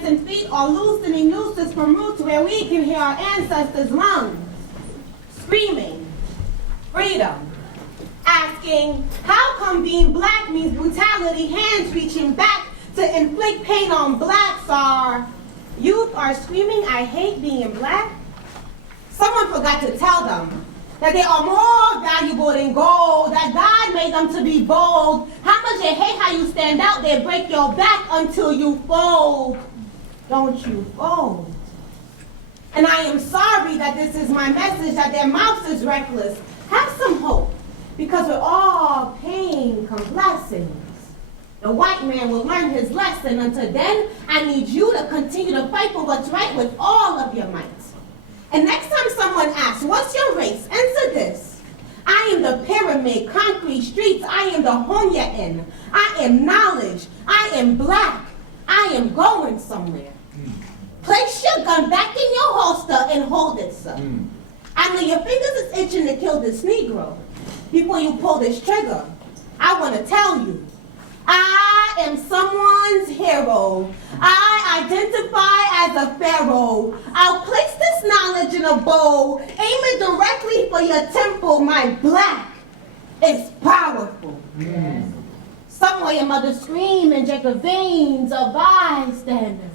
dancing feet or loosening nooses from roots where we can hear our ancestors' lungs screaming freedom, asking how come being black means brutality, hands reaching back to inflict pain on blacks. Our youth are screaming, I hate being black. Someone forgot to tell them that they are more valuable than gold, that God made them to be bold. How much they hate how you stand out, they break your back until you fold. Don't you fold. And I am sorry that this is my message, that their mouth is reckless. Have some hope, because with all pain come blessings. The white man will learn his lesson. Until then, I need you to continue to fight for what's right with all of your might. And next time someone asks, what's your race? Answer this. I am the pyramid, concrete streets. I am the home you're in. I am knowledge. I am black. I am going somewhere. Place your gun back in your holster and hold it, sir. I know your fingers is itching to kill this Negro. Before you pull this trigger, I want to tell you, I am someone's hero. I identify as a pharaoh. I'll place this knowledge in a bowl, aim it directly for your temple. My black is powerful. Yes. Somewhere your mother scream and check the veins of bystanders,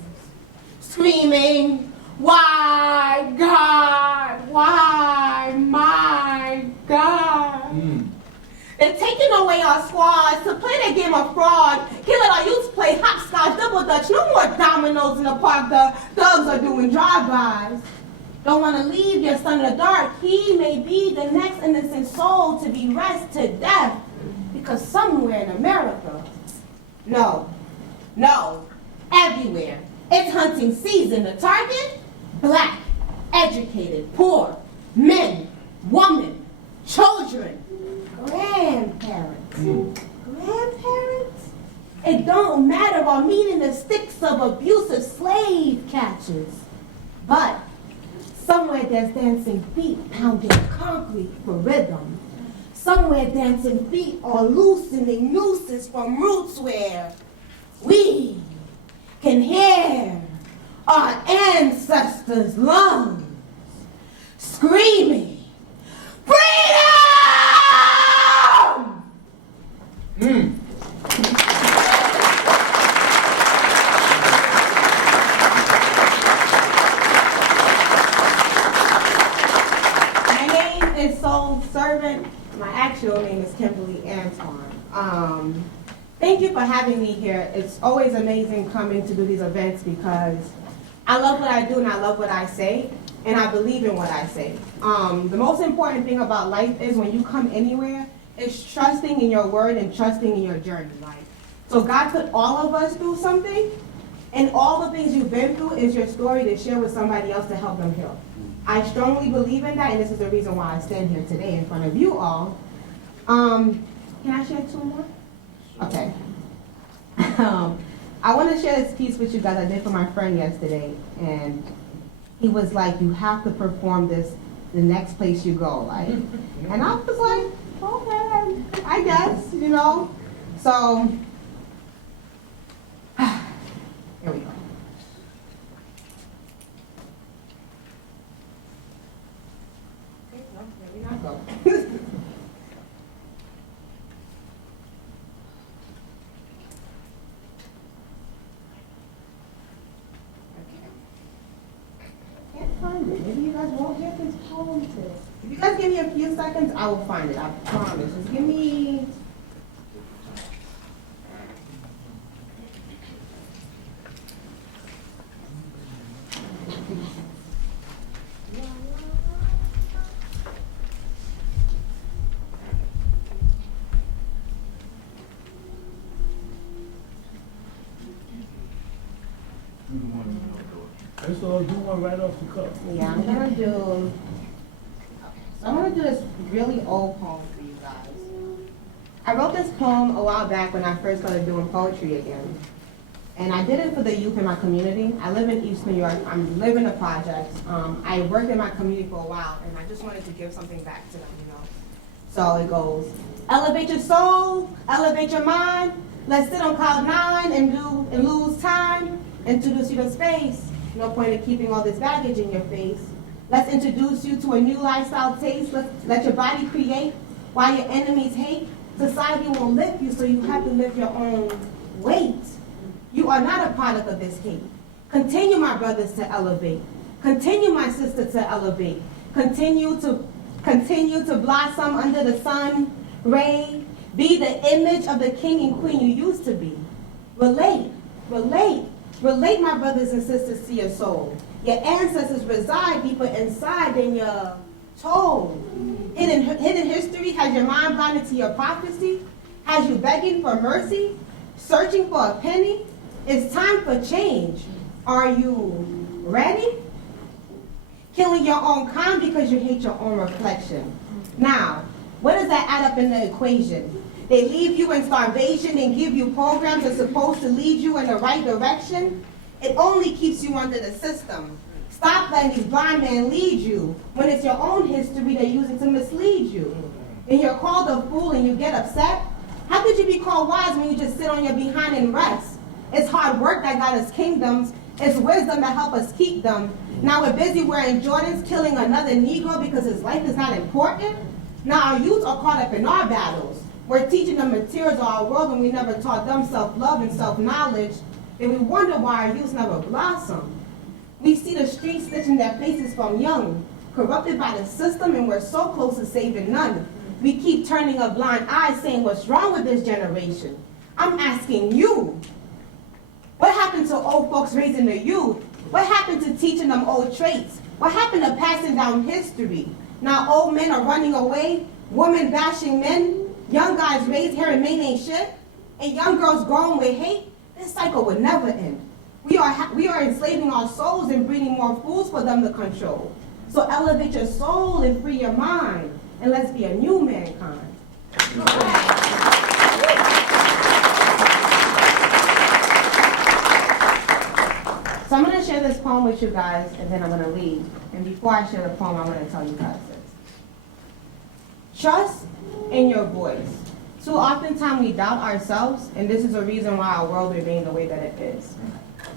screaming, why God, why my God? They're taking away our squads to play their game of fraud. Killing our youth play hopscotch, double dutch. No more dominoes in the park. The thugs are doing drive-bys. Don't want to leave your son in the dark. He may be the next innocent soul to be rest to death. Because somewhere in America, no, everywhere, it's hunting season. The target, black, educated, poor, men, women, children, grandparents. Grandparents? It don't matter about meeting the sticks of abusive slave catchers. But somewhere there's dancing feet pounding concrete for rhythm. Somewhere dancing feet are loosening nooses from roots where we can hear our ancestors' lungs screaming, freedom! My name is Soul Servant. My actual name is Kimberly Antoine. Thank you for having me here. It's always amazing coming to do these events because I love what I do and I love what I say and I believe in what I say. The most important thing about life is when you come anywhere, it's trusting in your word and trusting in your journey. So God put all of us through something, and all the things you've been through is your story to share with somebody else to help them heal. I strongly believe in that, and this is the reason why I stand here today in front of you all. Can I share two more? Okay. I want to share this piece with you guys I did for my friend yesterday, and he was like, you have to perform this the next place you go, like. And I was like, okay, I guess, you know. So, here we go. Okay, no, maybe not go. Maybe you guys won't get this poem today. If you guys give me a few seconds, I will find it. I promise. Just give me. So do one right off the cuff. Yeah, I'm gonna do. Okay, so I'm gonna do this really old poem for you guys. I wrote this poem a while back when I first started doing poetry again, and I did it for the youth in my community. I live in East New York. I'm living the projects. I worked in my community for a while, and I just wanted to give something back to them, you know. So it goes: elevate your soul, elevate your mind. Let's sit on cloud nine and lose time. Introduce you to space. No point in keeping all this baggage in your face. Let's introduce you to a new lifestyle taste. Let your body create while your enemies hate. Society won't lift you, so you have to lift your own weight. You are not a product of this hate. Continue, my brothers, to elevate. Continue, my sister, to elevate. Continue to blossom under the sun ray. Be the image of the king and queen you used to be. Relate, my brothers and sisters, to your soul. Your ancestors reside deeper inside than you're told. Hidden history has your mind blinded to your prophecy. Has you begging for mercy, searching for a penny. It's time for change. Are you ready? Killing your own kind because you hate your own reflection. Now, what does that add up in the equation? They leave you in starvation and give you programs that's supposed to lead you in the right direction. It only keeps you under the system. Stop letting these blind men lead you when it's your own history they're using to mislead you. And you're called a fool and you get upset. How could you be called wise when you just sit on your behind and rest? It's hard work that got us kingdoms. It's wisdom that help us keep them. Now we're busy wearing Jordans, killing another Negro because his life is not important. Now our youth are caught up in our battles. We're teaching them materials of our world when we never taught them self-love and self-knowledge. And we wonder why our youth never blossom. We see the streets stitching their faces from young, corrupted by the system, and we're so close to saving none. We keep turning a blind eye saying, what's wrong with this generation? I'm asking you, what happened to old folks raising the youth? What happened to teaching them old traits? What happened to passing down history? Now old men are running away, women bashing men, young guys raised hair and men ain't shit, and young girls growing with hate. This cycle would never end. We are enslaving our souls and breeding more fools for them to control. So elevate your soul and free your mind, and let's be a new mankind. So I'm going to share this poem with you guys, and then I'm going to leave. And before I share the poem, I'm going to tell you guys this. Trust in your voice. Too oftentimes we doubt ourselves, and this is a reason why our world remains the way that it is.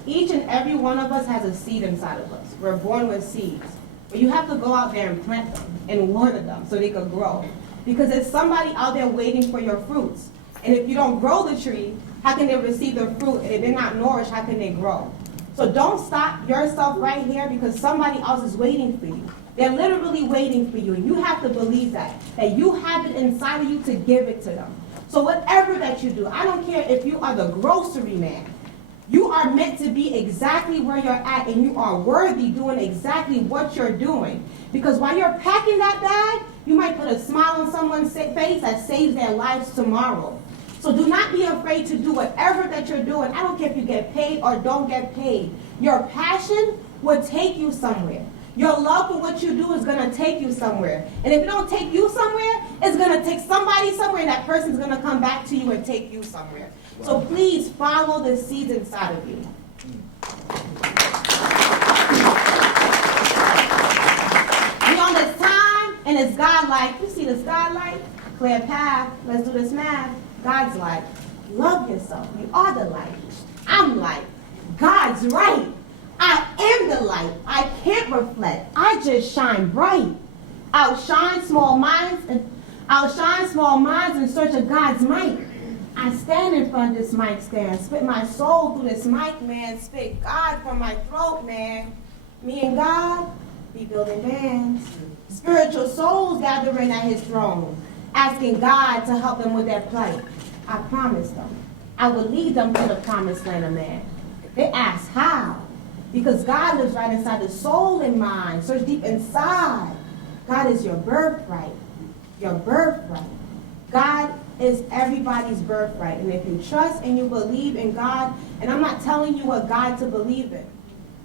Each and every one of us has a seed inside of us. We're born with seeds. But you have to go out there and plant them and water them so they can grow. Because there's somebody out there waiting for your fruits. And if you don't grow the tree, how can they receive the fruit? And if they're not nourished, how can they grow? So don't stop yourself right here because somebody else is waiting for you. They're literally waiting for you. And you have to believe that you have it inside of you to give it to them. So whatever that you do, I don't care if you are the grocery man. You are meant to be exactly where you're at, and you are worthy doing exactly what you're doing. Because while you're packing that bag, you might put a smile on someone's face that saves their lives tomorrow. So do not be afraid to do whatever that you're doing. I don't care if you get paid or don't get paid. Your passion will take you somewhere. Your love for what you do is going to take you somewhere. And if it don't take you somewhere, it's going to take somebody somewhere, and that person's going to come back to you and take you somewhere. So please follow the seeds inside of you. We on this time, and it's God-like. You see the skylight? Clear path. Let's do this math. God's like, love yourself. You are the light. I'm like, God's right. I am the light. I can't reflect. I just shine bright. Outshine small minds in search of God's might. I stand in front of this mic stand, spit my soul through this mic, man, spit God from my throat, man. Me and God be building bands. Spiritual souls gathering at his throne, asking God to help them with their plight. I promised them I would lead them to the promised land of man. They ask how? Because God lives right inside the soul and mind. Search deep inside. God is your birthright. Your birthright. God is everybody's birthright. And if you trust and you believe in God, and I'm not telling you what God to believe in.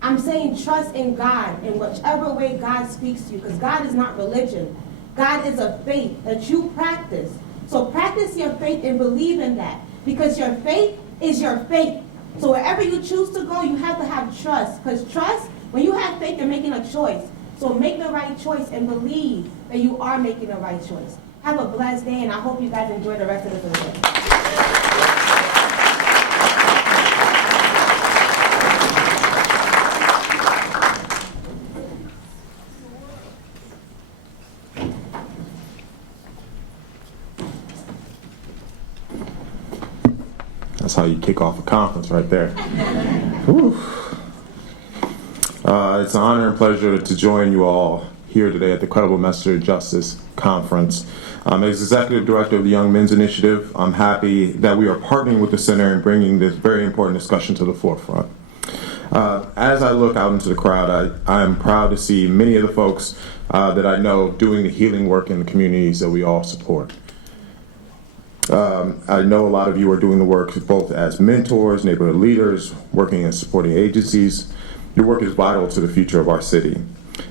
I'm saying trust in God in whichever way God speaks to you, because God is not religion. God is a faith that you practice. So practice your faith and believe in that, because your faith is your faith. So wherever you choose to go, you have to have trust, because trust, when you have faith, you're making a choice. So make the right choice and believe that you are making the right choice. Have a blessed day, and I hope you guys enjoy the rest of the day. That's how you kick off a conference right there. Whew. It's an honor and pleasure to join you all here today at the Credible Messenger of Justice Conference. As Executive Director of the Young Men's Initiative, I'm happy that we are partnering with the Center and bringing this very important discussion to the forefront. As I look out into the crowd, I am proud to see many of the folks that I know doing the healing work in the communities that we all support. I know a lot of you are doing the work both as mentors, neighborhood leaders, working in supporting agencies. Your work is vital to the future of our city.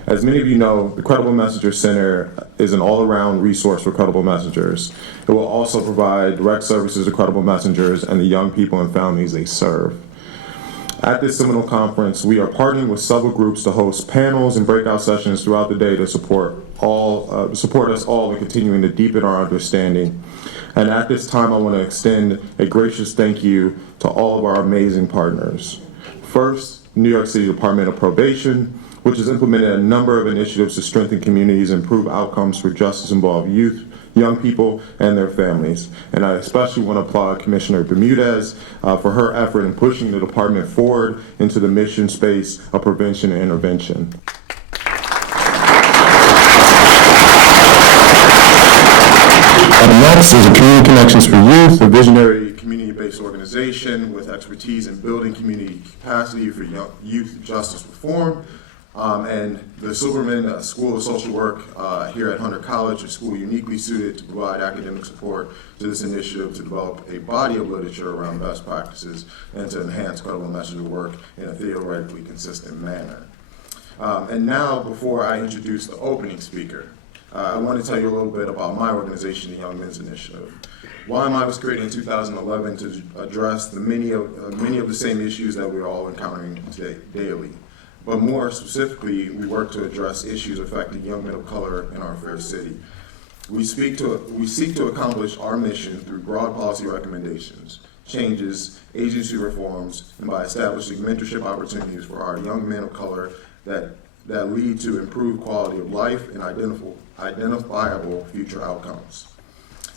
As many of you know, the Credible Messenger Center is an all-around resource for credible messengers. It will also provide direct services to credible messengers and the young people and families they serve. At this seminal conference, we are partnering with several groups to host panels and breakout sessions throughout the day to support us all in continuing to deepen our understanding. And at this time, I want to extend a gracious thank you to all of our amazing partners. First, New York City Department of Probation, which has implemented a number of initiatives to strengthen communities and improve outcomes for justice-involved youth, young people, and their families. And I especially want to applaud Commissioner Bermudez for her effort in pushing the department forward into the mission space of prevention and intervention. Next is a Community Connections for Youth, a visionary community-based organization with expertise in building community capacity for youth justice reform. And the Silverman School of Social Work here at Hunter College, a school uniquely suited to provide academic support to this initiative to develop a body of literature around best practices and to enhance credible messenger work in a theoretically consistent manner. And now, before I introduce the opening speaker, I want to tell you a little bit about my organization, the Young Men's Initiative. YMI was created in 2011 to address many of the same issues that we're all encountering today, daily. But more specifically, we work to address issues affecting young men of color in our fair city. We seek to accomplish our mission through broad policy recommendations, changes, agency reforms, and by establishing mentorship opportunities for our young men of color that lead to improved quality of life and identifiable future outcomes.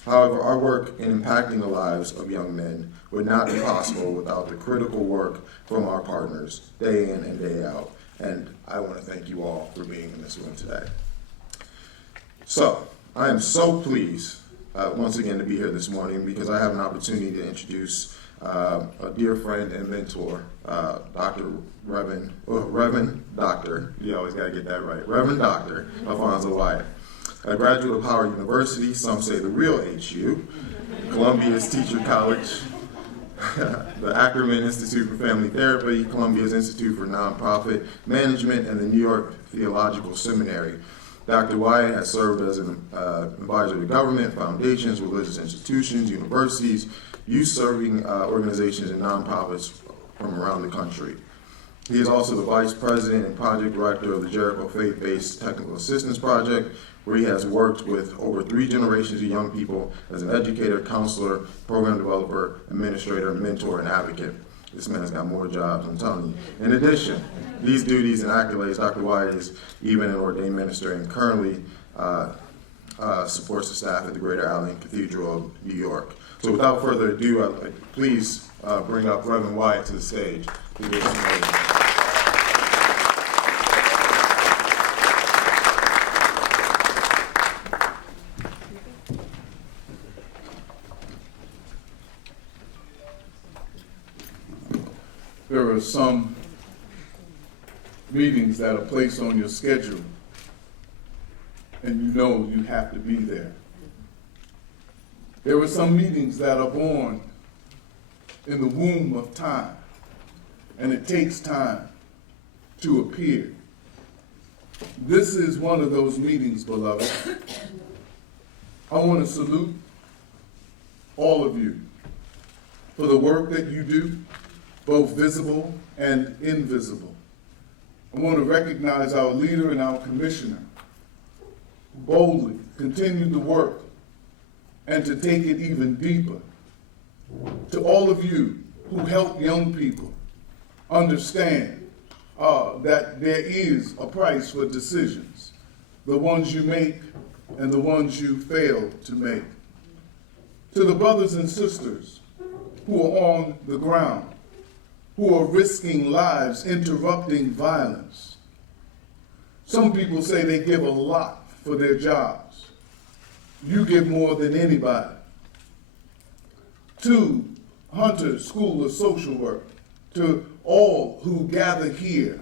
However, our work in impacting the lives of young men would not be possible without the critical work from our partners day in and day out. And I want to thank you all for being in this room today. So, I am so pleased once again to be here this morning because I have an opportunity to introduce a dear friend and mentor, Reverend Dr. You always got to get that right, Reverend Dr. Alfonso Wyatt. A graduate of Howard University, some say the real HU, Columbia's Teacher College, the Ackerman Institute for Family Therapy, Columbia's Institute for Nonprofit Management, and the New York Theological Seminary. Dr. Wyatt has served as an advisor to government, foundations, religious institutions, universities, youth-serving organizations, and nonprofits from around the country. He is also the Vice President and Project Director of the Jericho Faith-Based Technical Assistance Project, where he has worked with over 3 generations of young people as an educator, counselor, program developer, administrator, mentor, and advocate. This man has got more jobs, I'm telling you. In addition, these duties and accolades, Dr. Wyatt is even an ordained minister and currently supports the staff at the Greater Allen Cathedral of New York. So without further ado, please bring up Reverend Wyatt to the stage. There are some meetings that are placed on your schedule, and you know you have to be there. There are some meetings that are born in the womb of time, and it takes time to appear. This is one of those meetings, beloved. I want to salute all of you for the work that you do, both visible and invisible. I want to recognize our leader and our commissioner who boldly continue to work and to take it even deeper. To all of you who help young people understand that there is a price for decisions, the ones you make and the ones you fail to make. To the brothers and sisters who are on the ground, who are risking lives, interrupting violence. Some people say they give a lot for their jobs. You give more than anybody. 2, Hunter School of Social Work, to all who gather here.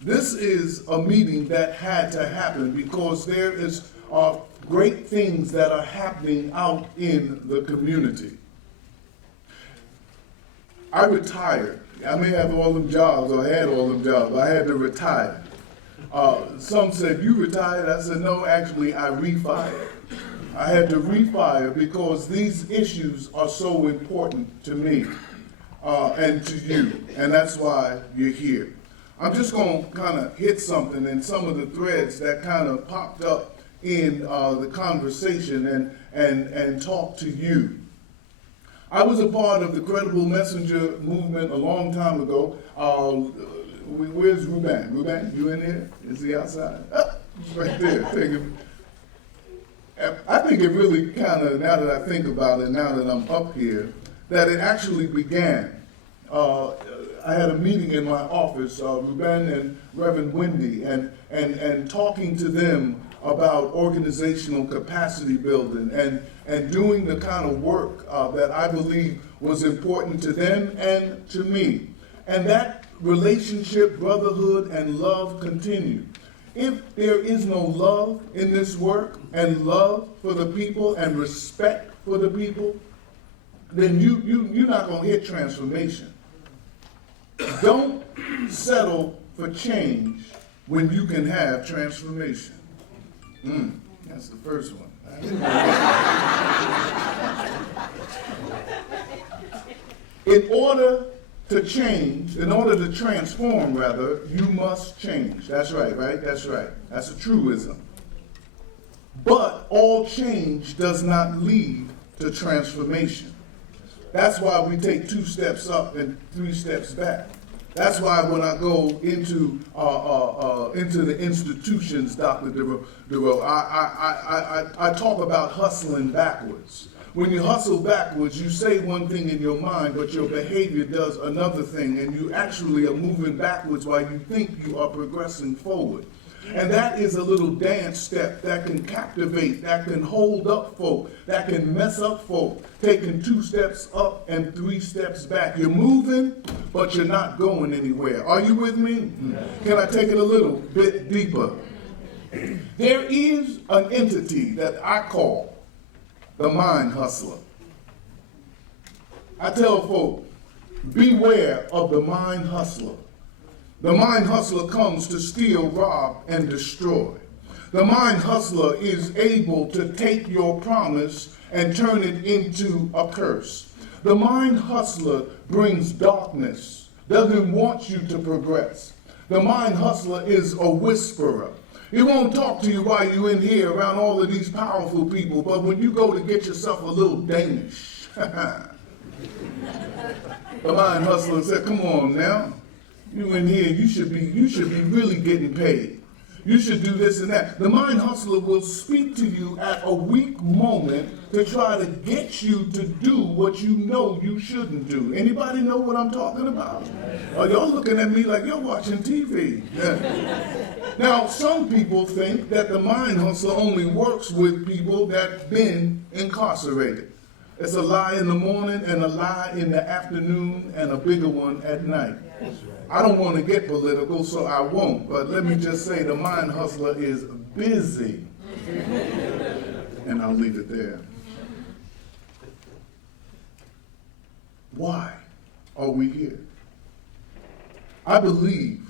This is a meeting that had to happen because there is great things that are happening out in the community. I retired. I may have all them jobs, or had all them jobs. I had to retire. Some said, "You retired?" I said, "No, actually, I refired." I had to refire because these issues are so important to me and to you, and that's why you're here. I'm just going to kind of hit something in some of the threads that kind of popped up in the conversation and talk to you. I was a part of the Credible Messenger movement a long time ago. Where's Ruben? Ruben, you in here? Is he outside? Right there. I think it really kind of, now that I think about it, now that I'm up here, that it actually began. I had a meeting in my office, Ruben and Reverend Wendy, and talking to them about organizational capacity building and doing the kind of work that I believe was important to them and to me. And that relationship, brotherhood, and love continued. If there is no love in this work and love for the people and respect for the people, then you're not going to hit transformation. Don't settle for change when you can have transformation. That's the first one. In order to change, in order to transform, rather, you must change. That's right? That's right. That's a truism. But all change does not lead to transformation. That's why we take 2 steps up and 3 steps back. That's why when I go into the institutions, Dr. DeRoe, I talk about hustling backwards. When you hustle backwards, you say one thing in your mind, but your behavior does another thing, and you actually are moving backwards while you think you are progressing forward. And that is a little dance step that can captivate, that can hold up folk, that can mess up folk, taking 2 steps up and 3 steps back. You're moving, but you're not going anywhere. Are you with me? Can I take it a little bit deeper? There is an entity that I call the mind hustler. I tell folk, beware of the mind hustler. The mind hustler comes to steal, rob, and destroy. The mind hustler is able to take your promise and turn it into a curse. The mind hustler brings darkness, doesn't want you to progress. The mind hustler is a whisperer. He won't talk to you while you're in here around all of these powerful people, but when you go to get yourself a little Danish, the mind hustler said, "Come on now. You in here, you should be really getting paid. You should do this and that." The mind hustler will speak to you at a weak moment to try to get you to do what you know you shouldn't do. Anybody know what I'm talking about? Or y'all looking at me like you're watching TV. Yeah. Now, some people think that the mind hustler only works with people that've been incarcerated. It's a lie in the morning and a lie in the afternoon and a bigger one at night. I don't want to get political, so I won't. But let me just say the mind hustler is busy. And I'll leave it there. Why are we here? I believe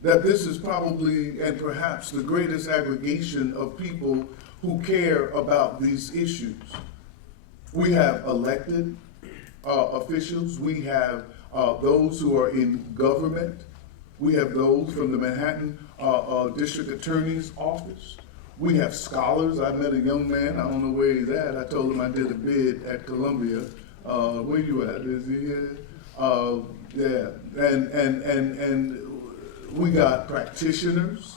that this is probably and perhaps the greatest aggregation of people who care about these issues. We have elected officials. We have those who are in government. We have those from the Manhattan District Attorney's Office. We have scholars. I met a young man. I don't know where he's at. I told him I did a bid at Columbia. Where you at? Is he here? Yeah. And we got practitioners.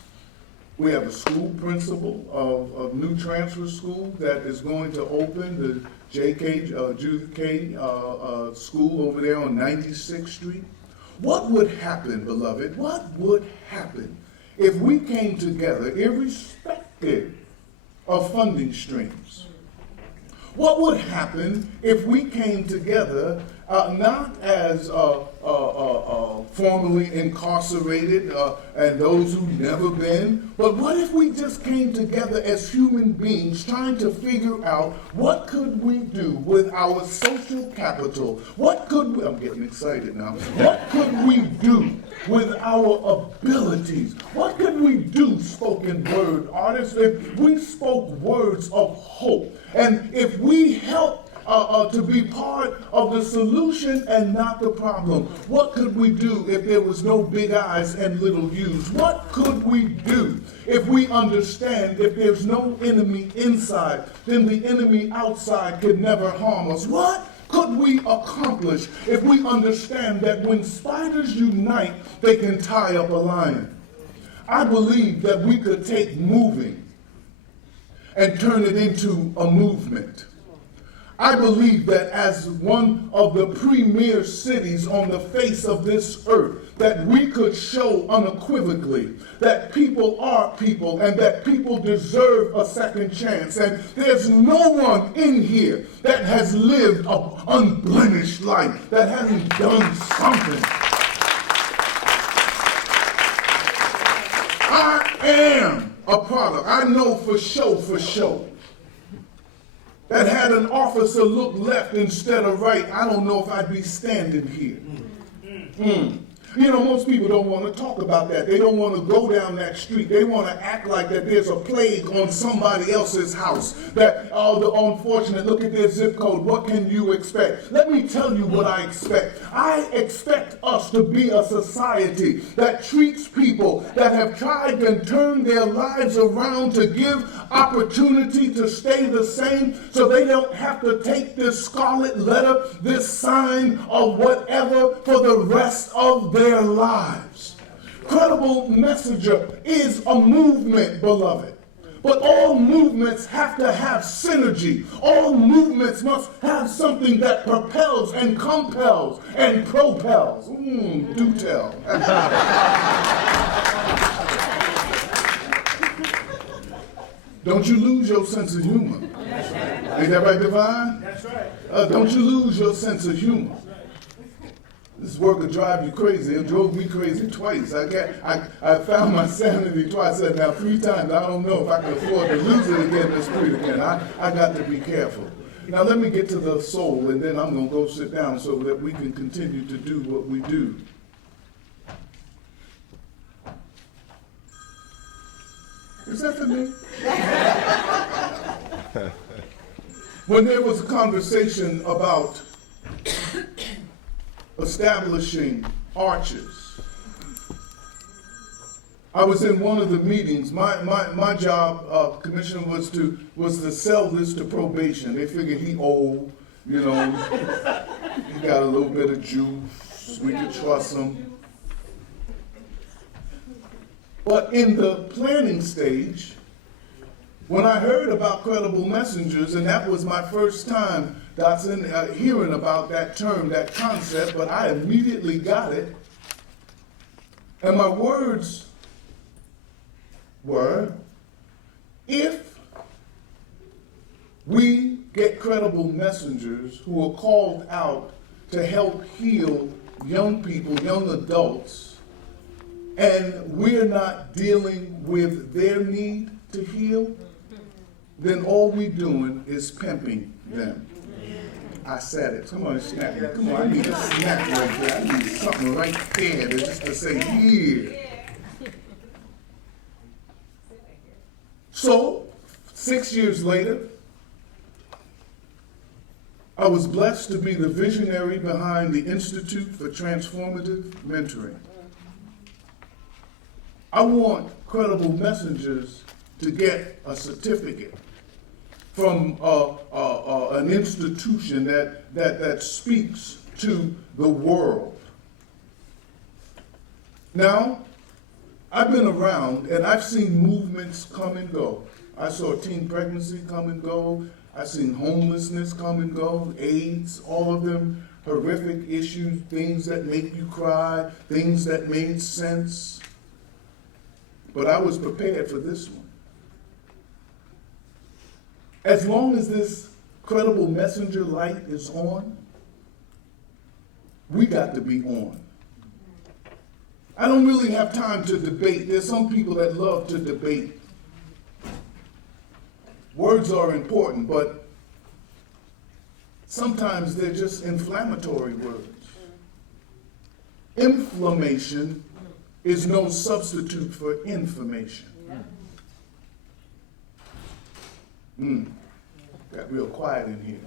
We have a school principal of new transfer school that is going to open Judith K. School over there on 96th Street. What would happen, beloved? What would happen if we came together, irrespective of funding streams? What would happen if we came together not as formerly incarcerated and those who've never been, but what if we just came together as human beings trying to figure out what could we do with our social capital? What could we, I'm getting excited now, what could we do with our abilities? What could we do, spoken word artists, if we spoke words of hope? And if we help to be part of the solution and not the problem? What could we do if there was no big I's and little U's? What could we do if we understand if there's no enemy inside, then the enemy outside could never harm us? What could we accomplish if we understand that when spiders unite, they can tie up a lion? I believe that we could take moving and turn it into a movement. I believe that as one of the premier cities on the face of this earth, that we could show unequivocally that people are people and that people deserve a second chance. And there's no one in here that has lived an unblemished life, that hasn't done something. I am a product. I know for sure. That had an officer look left instead of right, I don't know if I'd be standing here. You know, most people don't want to talk about that. They don't want to go down that street. They want to act like that there's a plague on somebody else's house. That, oh, the unfortunate, look at their zip code. What can you expect? Let me tell you what I expect. I expect us to be a society that treats people that have tried and turned their lives around to give opportunity to stay the same so they don't have to take this scarlet letter, this sign of whatever for the rest of their lives. Credible Messenger is a movement, beloved. But all movements have to have synergy. All movements must have something that propels and compels and propels. Do tell. Don't you lose your sense of humor. Ain't that right, Divine? That's right. Don't you lose your sense of humor. This work will drive you crazy. It drove me crazy twice. I found my sanity twice. I said, now 3 times. I don't know if I can afford to lose it again this street again. I got to be careful. Now let me get to the soul, and then I'm going to go sit down so that we can continue to do what we do. Is that for me? When there was a conversation about establishing arches, I was in one of the meetings. My job, Commissioner, was to sell this to probation. They figured he old, you know, he got a little bit of juice, we could trust him. But in the planning stage, when I heard about credible messengers, and that was my first time, Dotson, hearing about that term, that concept, but I immediately got it. And my words were, if we get credible messengers who are called out to help heal young people, young adults, and we're not dealing with their need to heal, then all we're doing is pimping them. I said it. Come on, snap me. Come on, I need a snap right there. I need something right there just to say, here. So, 6 years later, I was blessed to be the visionary behind the Institute for Transformative Mentoring. I want credible messengers to get a certificate from an institution that speaks to the world. Now, I've been around and I've seen movements come and go. I saw teen pregnancy come and go. I've seen homelessness come and go, AIDS, all of them horrific issues, things that make you cry, things that made sense. But I was prepared for this one. As long as this credible messenger light is on, we got to be on. I don't really have time to debate. There's some people that love to debate. Words are important, but sometimes they're just inflammatory words. Inflammation is no substitute for information. Got real quiet in here.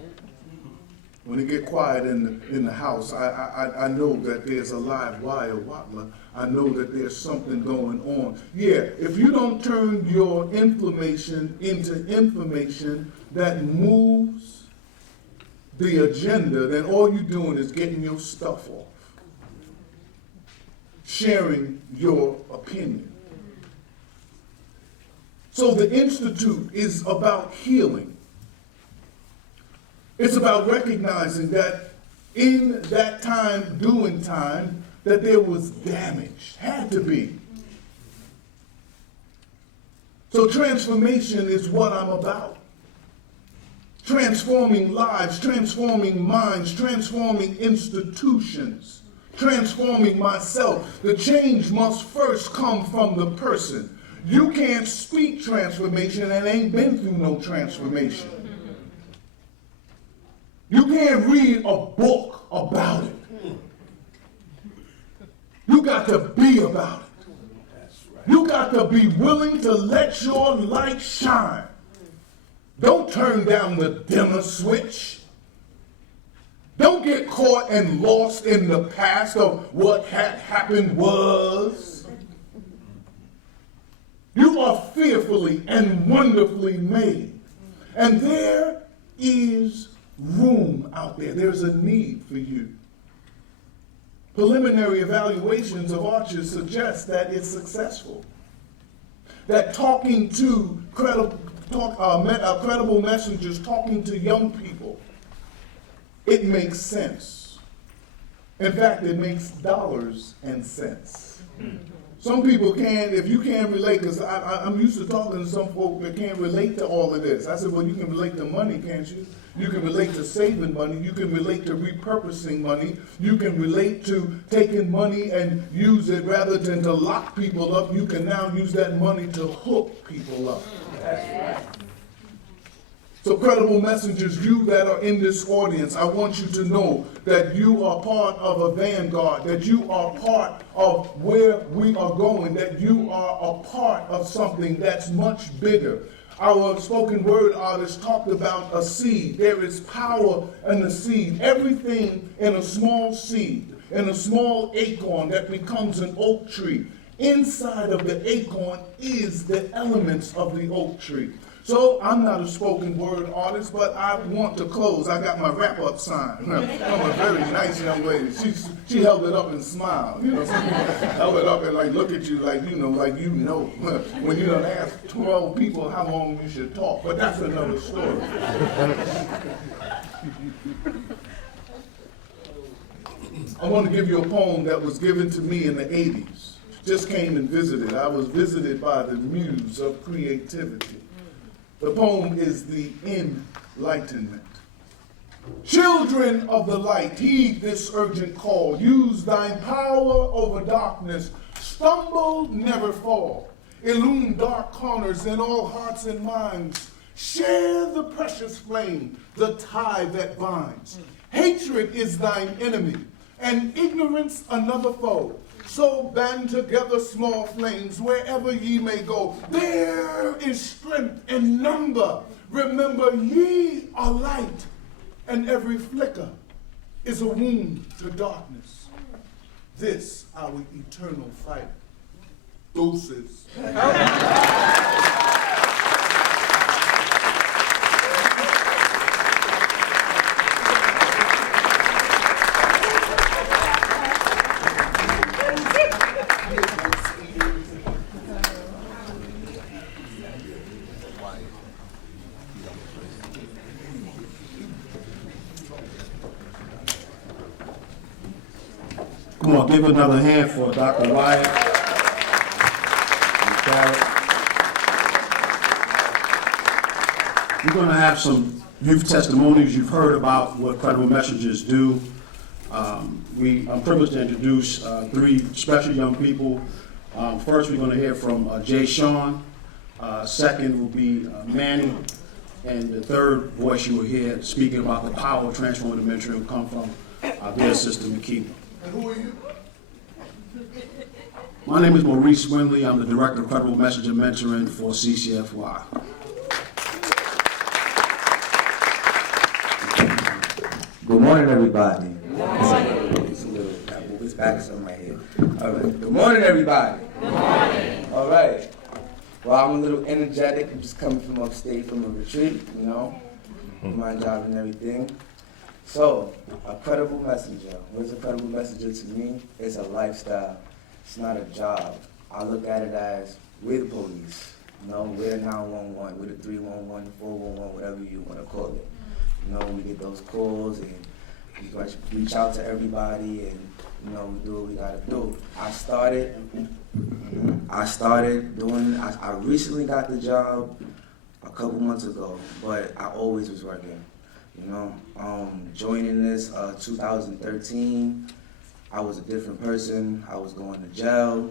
When it get quiet in the house, I know that there's a live wire, Watla. I know that there's something going on. Yeah, if you don't turn your inflammation into information that moves the agenda, then all you're doing is getting your stuff off, sharing your opinion. So the Institute is about healing. It's about recognizing that in that time, doing time, that there was damage, had to be. So transformation is what I'm about. Transforming lives, transforming minds, transforming institutions, transforming myself. The change must first come from the person. You can't speak transformation and ain't been through no transformation. You can't read a book about it. You got to be about it. You got to be willing to let your light shine. Don't turn down the dimmer switch. Don't get caught and lost in the past of what had happened was. You are fearfully and wonderfully made. And there is room out there. There's a need for you. Preliminary evaluations of Arches suggest that it's successful. That talking to credible messengers, talking to young people, it makes sense. In fact, it makes dollars and cents. Some people can, if you can't relate, because I'm used to talking to some folk that can't relate to all of this. I said, well, you can relate to money, can't you? You can relate to saving money. You can relate to repurposing money. You can relate to taking money and use it rather than to lock people up. You can now use that money to hook people up. So credible messengers, you that are in this audience, I want you to know that you are part of a vanguard, that you are part of where we are going, that you are a part of something that's much bigger. Our spoken word artist talked about a seed. There is power in the seed. Everything in a small seed, in a small acorn that becomes an oak tree. Inside of the acorn is the elements of the oak tree. So I'm not a spoken word artist, but I want to close. I got my wrap-up sign. I'm a very nice young lady. She held it up and smiled. You know, held it up and like look at you like you know when you done ask 12 people how long you should talk. But that's another story. I want to give you a poem that was given to me in the 80s. Just came and visited. I was visited by the muse of creativity. The poem is The Enlightenment. Children of the light, heed this urgent call. Use thine power over darkness. Stumble, never fall. Illume dark corners in all hearts and minds. Share the precious flame, the tie that binds. Hatred is thine enemy, and ignorance another foe. So band together small flames wherever ye may go. There is strength in number. Remember, ye are light, and every flicker is a wound to darkness. This our eternal fight. Doses. y'all give another hand for Dr. Wyatt. We're going to have some youth testimonies. You've heard about what Credible Messengers do. I'm privileged to introduce three special young people. First, we're going to hear from Jay Sean. Second will be Manny. And the third voice you will hear speaking about the power of transforming dementia will come from their sister, Makita. And who are you? My name is Maurice Swinley. I'm the Director of Credible Messenger Mentoring for CCFY. Good morning, everybody. Good morning. It's a little, I move his back some right here. All right. Good morning, everybody. Good morning. All right. Well, I'm a little energetic. I'm just coming from upstate from a retreat, you know, my job and everything. So, a credible messenger. What's a credible messenger to me? It's a lifestyle. It's not a job. I look at it as we're the police. You know, we're 911, we're the 311, 411, whatever you want to call it. You know, we get those calls and we reach out to everybody and, you know, we do what we gotta do. I recently got the job a couple months ago, but I always was working, you know. Joining this 2013, I was a different person. I was going to jail.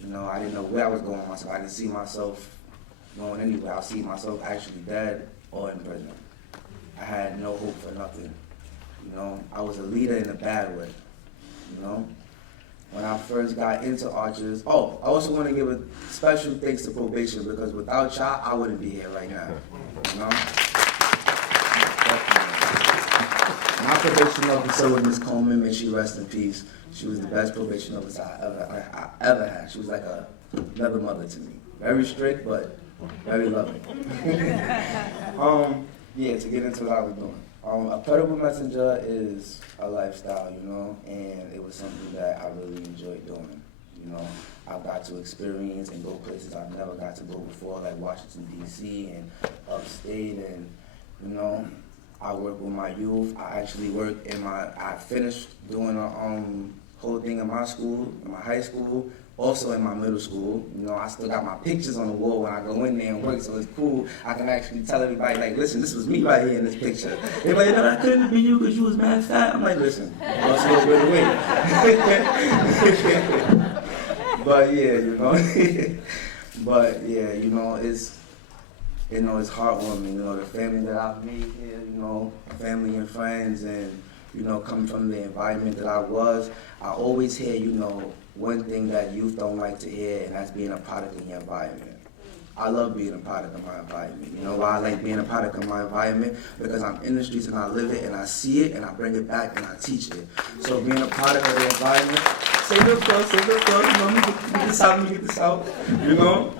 You know, I didn't know where I was going myself. I didn't see myself going anywhere. I see myself actually dead or in prison. I had no hope for nothing. You know, I was a leader in a bad way. You know, when I first got into Archers. Oh, I also want to give a special thanks to probation because without y'all, I wouldn't be here right now. You know, my probation officer was Ms. Coleman. May she rest in peace. She was the best probation officer I ever had. She was like another mother to me. Very strict, but very loving. Yeah, to get into what I was doing. A credible messenger is a lifestyle, you know, and it was something that I really enjoyed doing. You know, I got to experience and go places I've never got to go before, like Washington, D.C. and upstate, and, you know, I work with my youth. I actually work I finished doing a whole thing in my school, in my high school, also in my middle school. You know, I still got my pictures on the wall when I go in there and work, so it's cool. I can actually tell everybody, like, listen, this was me right here in this picture. They're like, no, that couldn't have been you because you was mad fat. I'm like, listen, let's go right away. But yeah, you know, but yeah, you know, it's heartwarming, you know, the family that I've made here, you know, family and friends, and, you know, coming from the environment that I was, I always hear, you know, one thing that youth don't like to hear, and that's being a product of your environment. I love being a product of my environment. You know why I like being a product of my environment? Because I'm in the streets and I live it and I see it and I bring it back and I teach it. So being a product of the environment, say the fuck, you know, let me get this out, you know?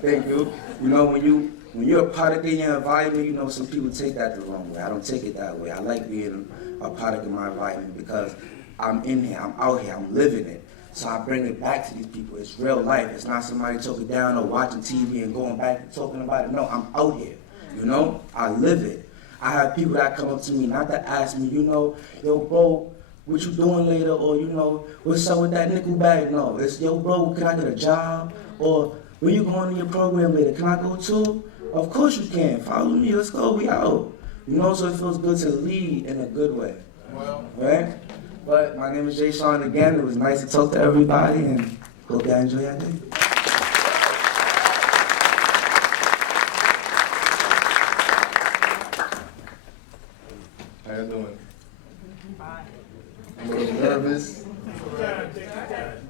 Thank you. You know, when you're a product of your environment, you know, some people take that the wrong way. I don't take it that way. I like being a product of my environment because I'm in here, I'm out here, I'm living it. So I bring it back to these people. It's real life. It's not somebody talking down or watching TV and going back and talking about it. No, I'm out here, you know? I live it. I have people that come up to me, not to ask me, you know, yo, bro, what you doing later? Or, you know, what's up with that nickel bag? No, it's, yo, bro, can I get a job? Or, where you going to your program later? Can I go too? Of course you can. Follow me. Let's go. We out. You know, so it feels good to lead in a good way. Right? But my name is Jay Sean again. It was nice to talk to everybody, and hope y'all enjoy your day. How you doing? I'm a little nervous.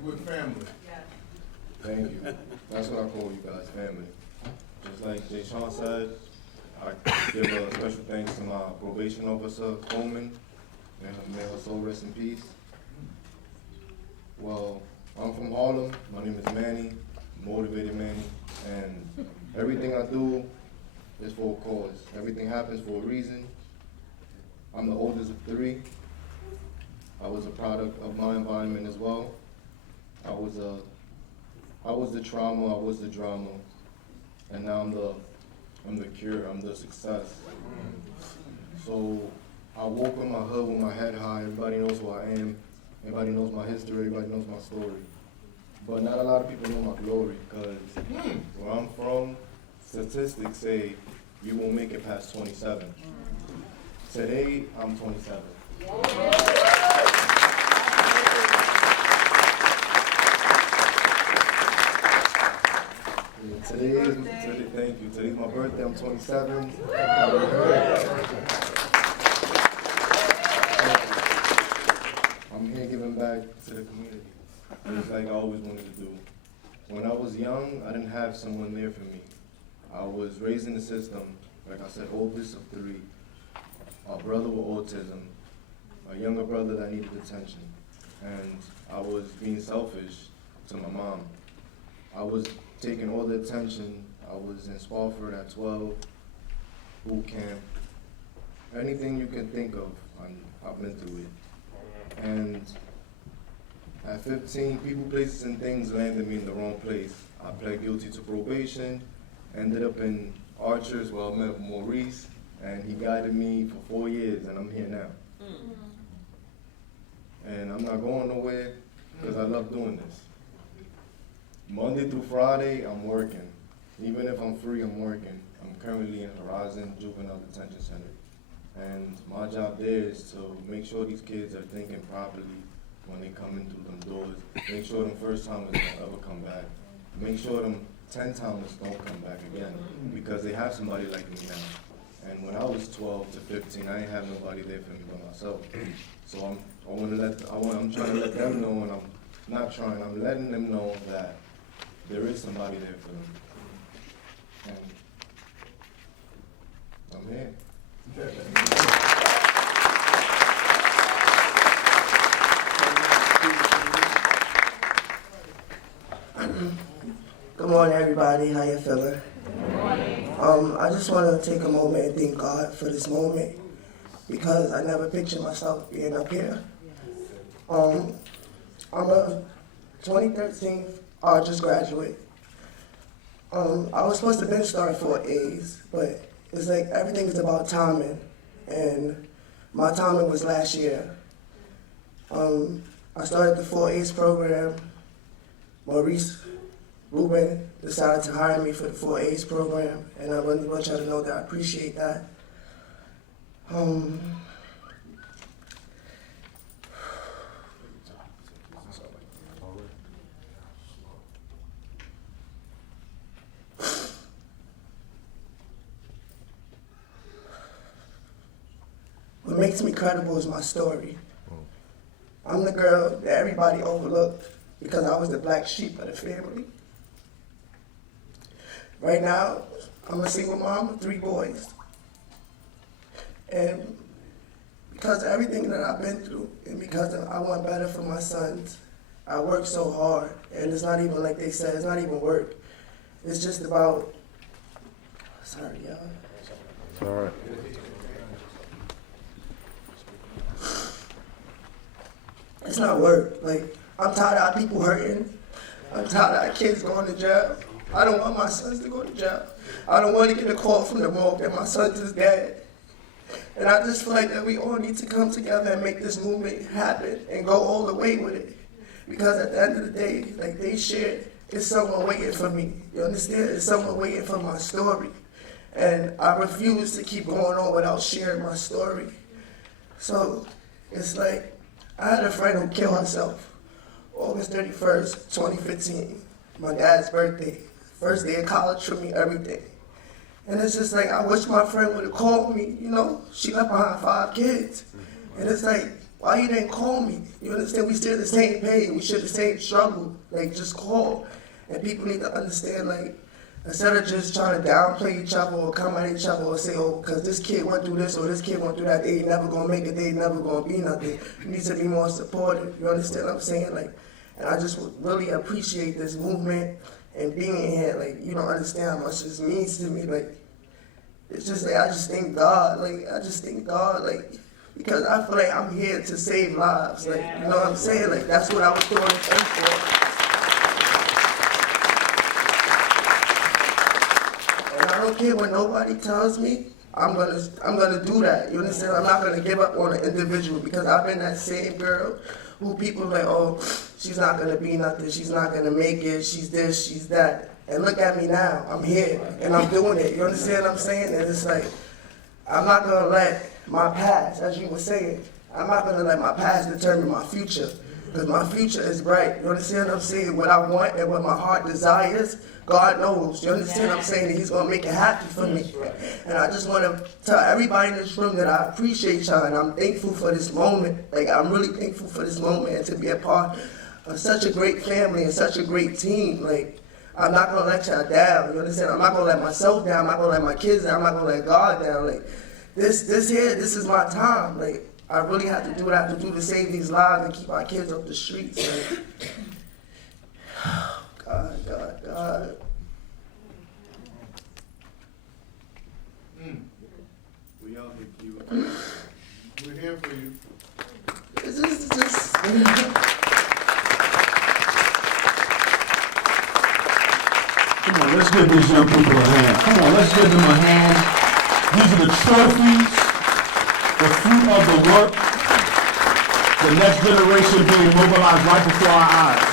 With family. Thank you. That's what I call you guys, family. Just like Jay Sean said, I give a special thanks to my probation officer, Coleman, and may her soul rest in peace. Well, I'm from Harlem. My name is Manny, Motivated Manny, and everything I do is for a cause. Everything happens for a reason. I'm the oldest of three. I was a product of my environment as well. I was the trauma, I was the drama, and now I'm the cure, I'm the success. So I woke in my hood with my head high, everybody knows who I am. Everybody knows my history, everybody knows my story. But not a lot of people know my glory, because where I'm from, statistics say you won't make it past 27. Today, I'm 27. Thank you. Today's my birthday, I'm 27. I'm here giving back to the community, just like I always wanted to do. When I was young, I didn't have someone there for me. I was raised in the system, like I said, oldest of 3. A brother with autism, a younger brother that needed attention. And I was being selfish to my mom. I was taking all the attention. I was in Spofford at 12, boot camp. Anything you can think of, I've been through it. And at 15, people, places, and things landed me in the wrong place. I pled guilty to probation, ended up in Archers where I met Maurice, and he guided me for 4 years, and I'm here now. And I'm not going nowhere because I love doing this. Monday through Friday, I'm working. Even if I'm free, I'm working. I'm currently in Horizon Juvenile Detention Center. And my job there is to make sure these kids are thinking properly when they come in through them doors. Make sure them first timers don't ever come back. Make sure them 10 timers don't come back again, because they have somebody like me now. And when I was 12 to 15, I didn't have nobody there for me but myself. So I'm trying to let them know, and I'm letting them know that there is somebody there for them. And I'm here. Good morning, everybody. How you feeling? I just want to take a moment and thank God for this moment, because I never pictured myself being up here. I'm a 2013 Archers graduate. I was supposed to have been starting 4As, but it's like everything's about timing, and my timing was last year. I started the 4As program. Maurice Ruben decided to hire me for the 4As program, and I really want y'all to know that I appreciate that. What makes me credible is my story. I'm the girl that everybody overlooked because I was the black sheep of the family. Right now, I'm a single mom of 3 boys. And because of everything that I've been through, and because I want better for my sons, I work so hard. And it's not even like they said, it's not even work. It's just about, sorry, y'all. It's all right. It's not work. Like, I'm tired of our people hurting. I'm tired of our kids going to jail. I don't want my sons to go to jail. I don't want to get a call from the morgue that my son is dead. And I just feel like that we all need to come together and make this movement happen and go all the way with it. Because at the end of the day, like they shared, it's someone waiting for me. You understand? It's someone waiting for my story. And I refuse to keep going on without sharing my story. So it's like, I had a friend who killed herself August 31st, 2015, my dad's birthday. First day of college for me, everything. And it's just like, I wish my friend would have called me, you know? She left behind 5 kids. And it's like, why you didn't call me? You understand? We share the same pain. We share the same struggle. Like, just call. And people need to understand, like, instead of just trying to downplay each other or come at each other or say, oh, because this kid went through this or this kid went through that, they ain't never going to make it, they ain't never going to be nothing. You need to be more supportive. You understand what I'm saying? Like, and I just really appreciate this movement and being here. Like, you don't understand how much this means to me. Like, it's just like, I just thank God. Like, I just thank God, like, because I feel like I'm here to save lives. Like, you know what I'm saying? Like, that's what I was doing this thing for. I don't care what nobody tells me, I'm gonna do that. You understand? I'm not gonna give up on an individual because I've been that same girl who people like, oh, she's not gonna be nothing, she's not gonna make it, she's this, she's that. And look at me now, I'm here, and I'm doing it, you understand what I'm saying? And it's like, I'm not gonna let my past, as you were saying, I'm not gonna let my past determine my future, because my future is bright, you understand what I'm saying? What I want and what my heart desires, God knows, you understand what I'm saying? And He's gonna make it happen for me. And I just wanna tell everybody in this room that I appreciate y'all, and I'm thankful for this moment. Like, I'm really thankful for this moment and to be a part of such a great family and such a great team. Like, I'm not gonna let y'all down, you understand? I'm not gonna let myself down, I'm not gonna let my kids down, I'm not gonna let God down. Like, this is my time. Like, I really have to do what I have to do to save these lives and keep our kids off the streets. Like, God. We all hit you. We're here for you. It's just Come on, let's give these young people a hand. Come on, let's give them a hand. These are the trophies, the fruit of the work, the next generation being mobilized right before our eyes.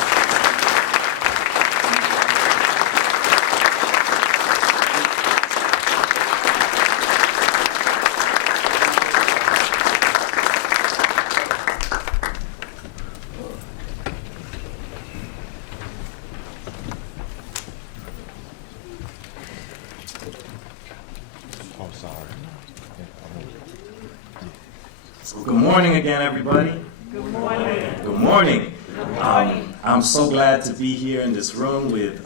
Good morning again, everybody. Good morning. Good morning. I'm so glad to be here in this room with,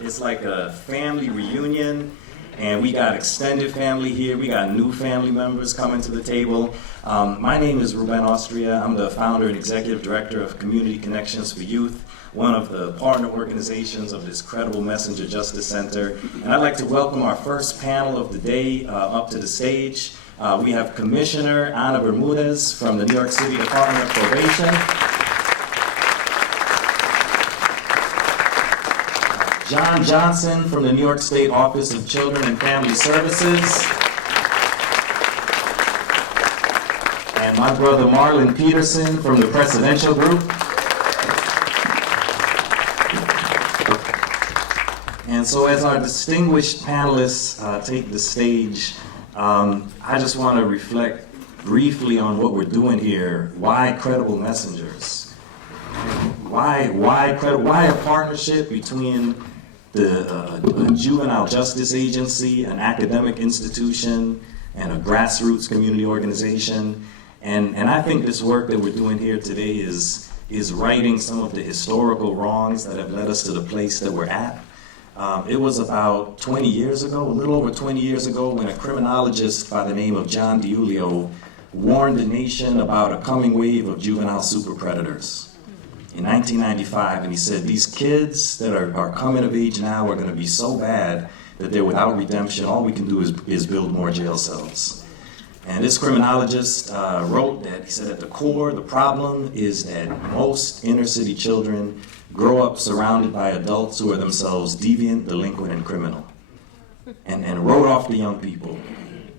it's like a family reunion, and we got extended family here. We got new family members coming to the table. My name is Ruben Austria. I'm the founder and executive director of Community Connections for Youth, one of the partner organizations of this Credible Messenger Justice Center. And I'd like to welcome our first panel of the day up to the stage. We have Commissioner Ana Bermudez from the New York City Department of Probation. John Johnson from the New York State Office of Children and Family Services. And my brother Marlon Peterson from the Presidential Group. And so as our distinguished panelists take the stage, I just want to reflect briefly on what we're doing here. Why Credible Messengers? Why a partnership between a juvenile justice agency, an academic institution, and a grassroots community organization? And I think this work that we're doing here today is righting some of the historical wrongs that have led us to the place that we're at. It was about 20 years ago, a little over 20 years ago, when a criminologist by the name of John DiIulio warned the nation about a coming wave of juvenile super predators in 1995. And he said, these kids that are coming of age now are going to be so bad that they're without redemption. All we can do is build more jail cells. And this criminologist wrote that, he said, at the core, the problem is that most inner city children grow up surrounded by adults who are themselves deviant, delinquent, and criminal. And wrote off the young people,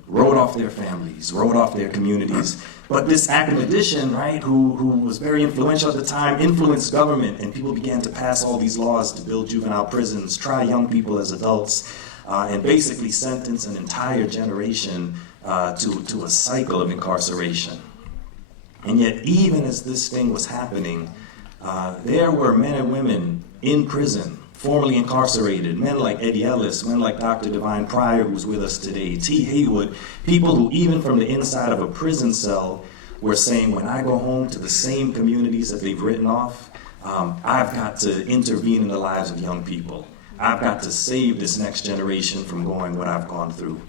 wrote off their families, wrote off their communities. But this academician, right, who was very influential at the time, influenced government, and people began to pass all these laws to build juvenile prisons, try young people as adults, and basically sentence an entire generation to a cycle of incarceration. And yet, even as this thing was happening, there were men and women in prison, formerly incarcerated, men like Eddie Ellis, men like Dr. Divine Pryor, who's with us today, T. Haywood, people who even from the inside of a prison cell were saying, when I go home to the same communities that they've written off, I've got to intervene in the lives of young people. I've got to save this next generation from going what I've gone through.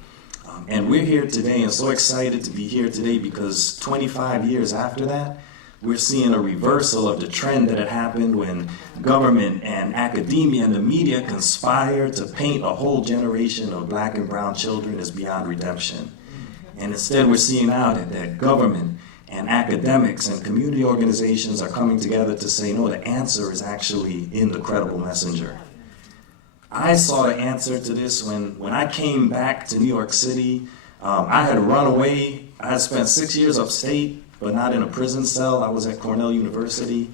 And we're here today and so excited to be here today because 25 years after that, we're seeing a reversal of the trend that had happened when government and academia and the media conspired to paint a whole generation of black and brown children as beyond redemption. And instead we're seeing now that government and academics and community organizations are coming together to say, no, the answer is actually in the Credible Messenger. I saw the answer to this when I came back to New York City. I had run away. I had spent 6 years upstate. but not in a prison cell. I was at Cornell University,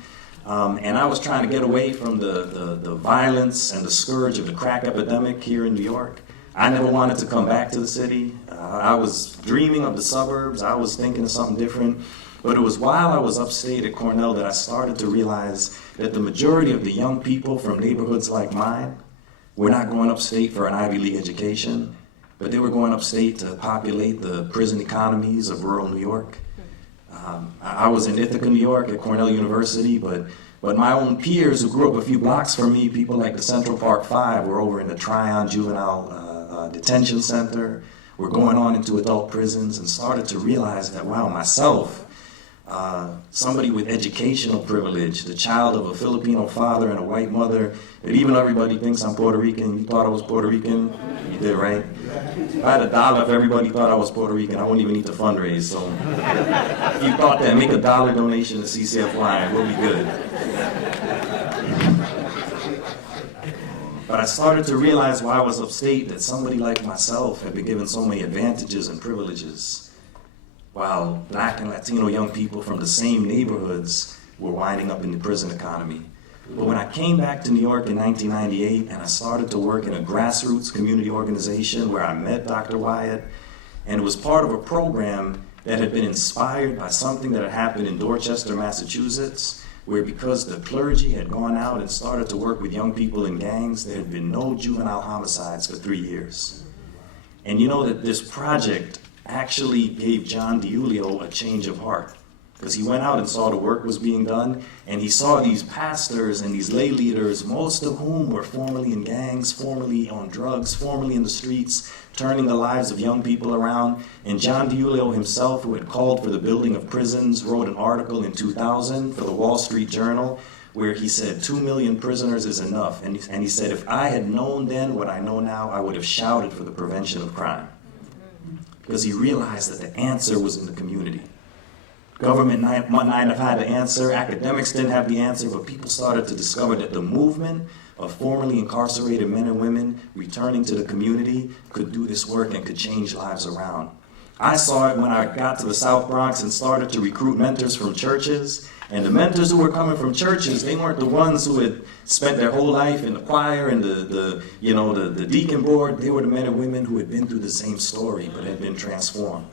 and I was trying to get away from the violence and the scourge of the crack epidemic here in New York. I never wanted to come back to the city. I was dreaming of the suburbs. I was thinking of something different. But it was while I was upstate at Cornell that I started to realize that the majority of the young people from neighborhoods like mine were not going upstate for an Ivy League education, but they were going upstate to populate the prison economies of rural New York. I was in Ithaca, New York at Cornell University, but my own peers who grew up a few blocks from me, people like the Central Park Five, were over in the Tryon Juvenile Detention Center, were going on into adult prisons, and started to realize that, wow, myself, somebody with educational privilege, the child of a Filipino father and a white mother, that even though everybody thinks I'm Puerto Rican, you thought I was Puerto Rican? You did, right? If I had $1, if everybody thought I was Puerto Rican, I wouldn't even need to fundraise. So if you thought that, make $1 donation to CCFY, we'll be good. But I started to realize while I was upstate that somebody like myself had been given so many advantages and privileges, while Black and Latino young people from the same neighborhoods were winding up in the prison economy. But when I came back to New York in 1998 and I started to work in a grassroots community organization where I met Dr. Wyatt, and it was part of a program that had been inspired by something that had happened in Dorchester, Massachusetts, where because the clergy had gone out and started to work with young people in gangs, there had been no juvenile homicides for 3 years. And you know that this project actually gave John DiIulio a change of heart, because he went out and saw the work was being done, and he saw these pastors and these lay leaders, most of whom were formerly in gangs, formerly on drugs, formerly in the streets, turning the lives of young people around. And John DiIulio himself, who had called for the building of prisons, wrote an article in 2000 for the Wall Street Journal where he said 2 million prisoners is enough. And he said, if I had known then what I know now, I would have shouted for the prevention of crime. Because he realized that the answer was in the community. Government might not have had the answer, academics didn't have the answer, but people started to discover that the movement of formerly incarcerated men and women returning to the community could do this work and could change lives around. I saw it when I got to the South Bronx and started to recruit mentors from churches. And the mentors who were coming from churches, they weren't the ones who had spent their whole life in the choir and the deacon board. They were the men and women who had been through the same story but had been transformed.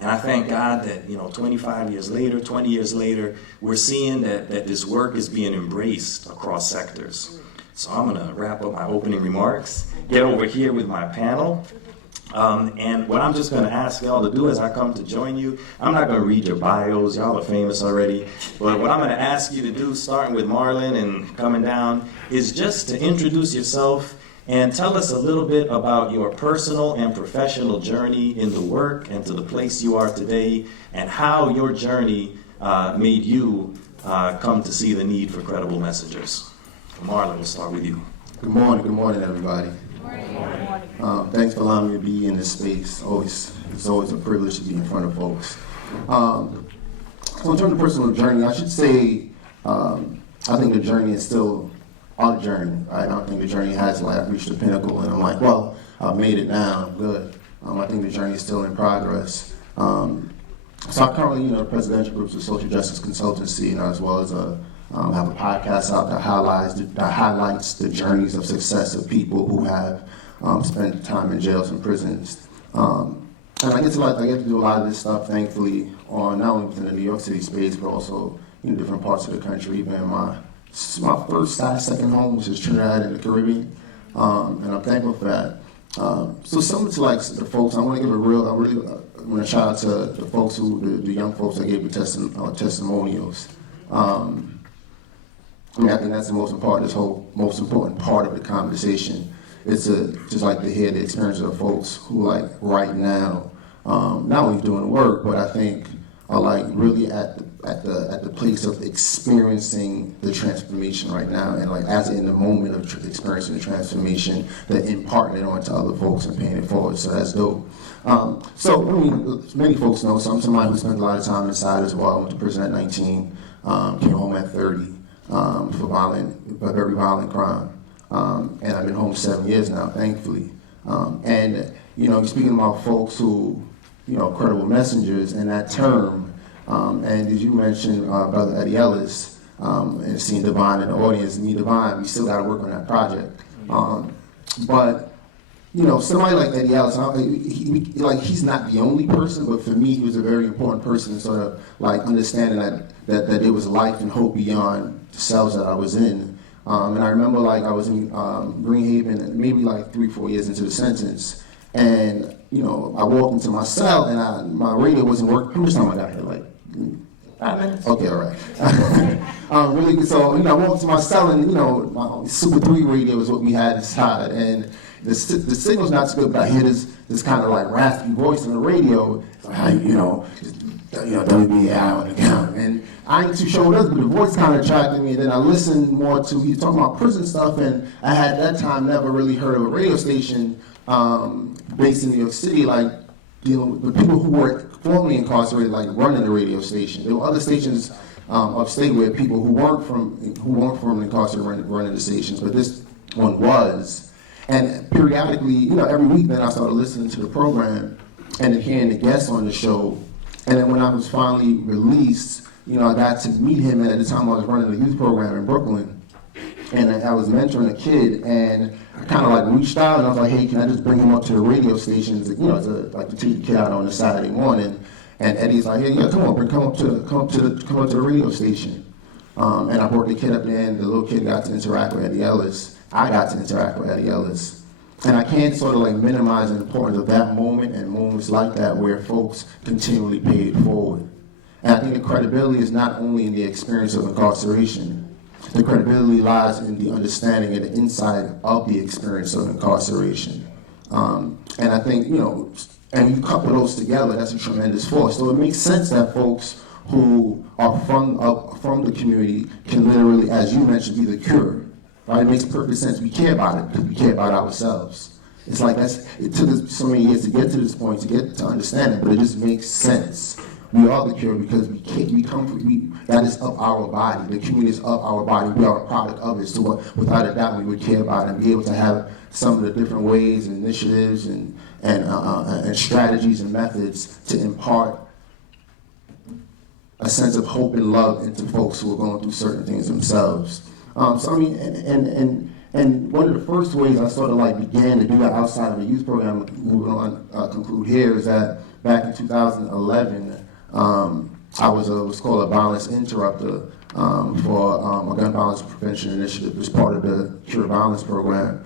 And I thank God that 25 years later, 20 years later, we're seeing that this work is being embraced across sectors. So I'm going to wrap up my opening remarks, get over here with my panel. And what I'm just going to ask y'all to do as I come to join you, I'm not going to read your bios, y'all are famous already, but what I'm going to ask you to do, starting with Marlon and coming down, is just to introduce yourself and tell us a little bit about your personal and professional journey in the work and to the place you are today, and how your journey made you come to see the need for credible messengers. Marlon, we'll start with you. Good morning, everybody. Thanks for allowing me to be in this space. It's always a privilege to be in front of folks. So in terms of personal journey, I should say I think the journey is still our journey. Right? I don't think the journey has reached the pinnacle, and I'm like, well, I've made it now. I'm good. I think the journey is still in progress. So I currently, the presidential groups of social justice consultancy, as well as have a podcast out that highlights the journeys of success of people who have spent time in jails and prisons. And I get to do a lot of this stuff, thankfully, on not only within the New York City space, but also in different parts of the country. Even my second home, which is Trinidad in the Caribbean, and I'm thankful for that. So similar to the folks, I want to give I really want to shout out to the folks the young folks that gave the testimonials. I think that's the most important part of the conversation. It's just like to hear the experience of folks who right now, not only doing the work, but I think are really at the place of experiencing the transformation right now, and as in the moment of experiencing the transformation, they're imparting it on to other folks and paying it forward. So that's dope. Many folks know, so I'm somebody who spent a lot of time inside as well. I went to prison at 19, came home at 30 for a very violent crime, and I've been home 7 years now, thankfully. And speaking about folks who, credible messengers, and that term, And as you mentioned, Brother Eddie Ellis, and seeing Devon in the audience, me, Devon, we still got to work on that project. But you know, somebody like Eddie Ellis, he's not the only person, but for me, he was a very important person, sort of like understanding that there was life and hope beyond the cells that I was in. And I remember like I was in Greenhaven, maybe like 3-4 years into the sentence, and you know, I walked into my cell and my radio wasn't working. How much time I got here? Like 5 minutes? Okay, all right. Really, so you know, I walked into my cell and you know, my Super 3 radio is what we had inside, and the signal's not so good, but I hear this kind of like raspy voice on the radio. It's like, you know, WBAI on the count. And I ain't too sure what else, but the voice kind of attracted me. And then I listened more to, he was talking about prison stuff, and I had at that time never really heard of a radio station based in New York City, like dealing with people who were formerly incarcerated, like running the radio station. There were other stations upstate where people who weren't from incarcerated running the stations, but this one was. And periodically, you know, every week then I started listening to the program and then hearing the guests on the show. And then when I was finally released, you know, I got to meet him, and at the time I was running a youth program in Brooklyn. And I was mentoring a kid, and I kind of like reached out and I was like, hey, can I just bring him up to the radio station, you know, to take the kid out on a Saturday morning. And Eddie's like, hey, yeah, come up to the radio station. And I brought the kid up there, and the little kid got to interact with Eddie Ellis. I got to interact with Eddie Ellis. And I can't sort of like minimize the importance of that moment and moments like that where folks continually pay it forward. And I think the credibility is not only in the experience of incarceration. The credibility lies in the understanding and the insight of the experience of incarceration. And I think, you know, and you couple those together, that's a tremendous force. So it makes sense that folks who are from the community can literally, as you mentioned, be the cure. Right? It makes perfect sense. We care about it because we care about ourselves. It's like it took us so many years to get to this point, to understand it, but it just makes sense. We are the cure because that is of our body. The community is of our body. We are a product of it. So without a doubt, we would care about it and be able to have some of the different ways and initiatives and strategies and methods to impart a sense of hope and love into folks who are going through certain things themselves. So I mean, and one of the first ways I sort of like began to do that outside of the youth program, moving on, conclude here, is that back in 2011, I was what's called a violence interrupter for a gun violence prevention initiative as part of the Cure Violence program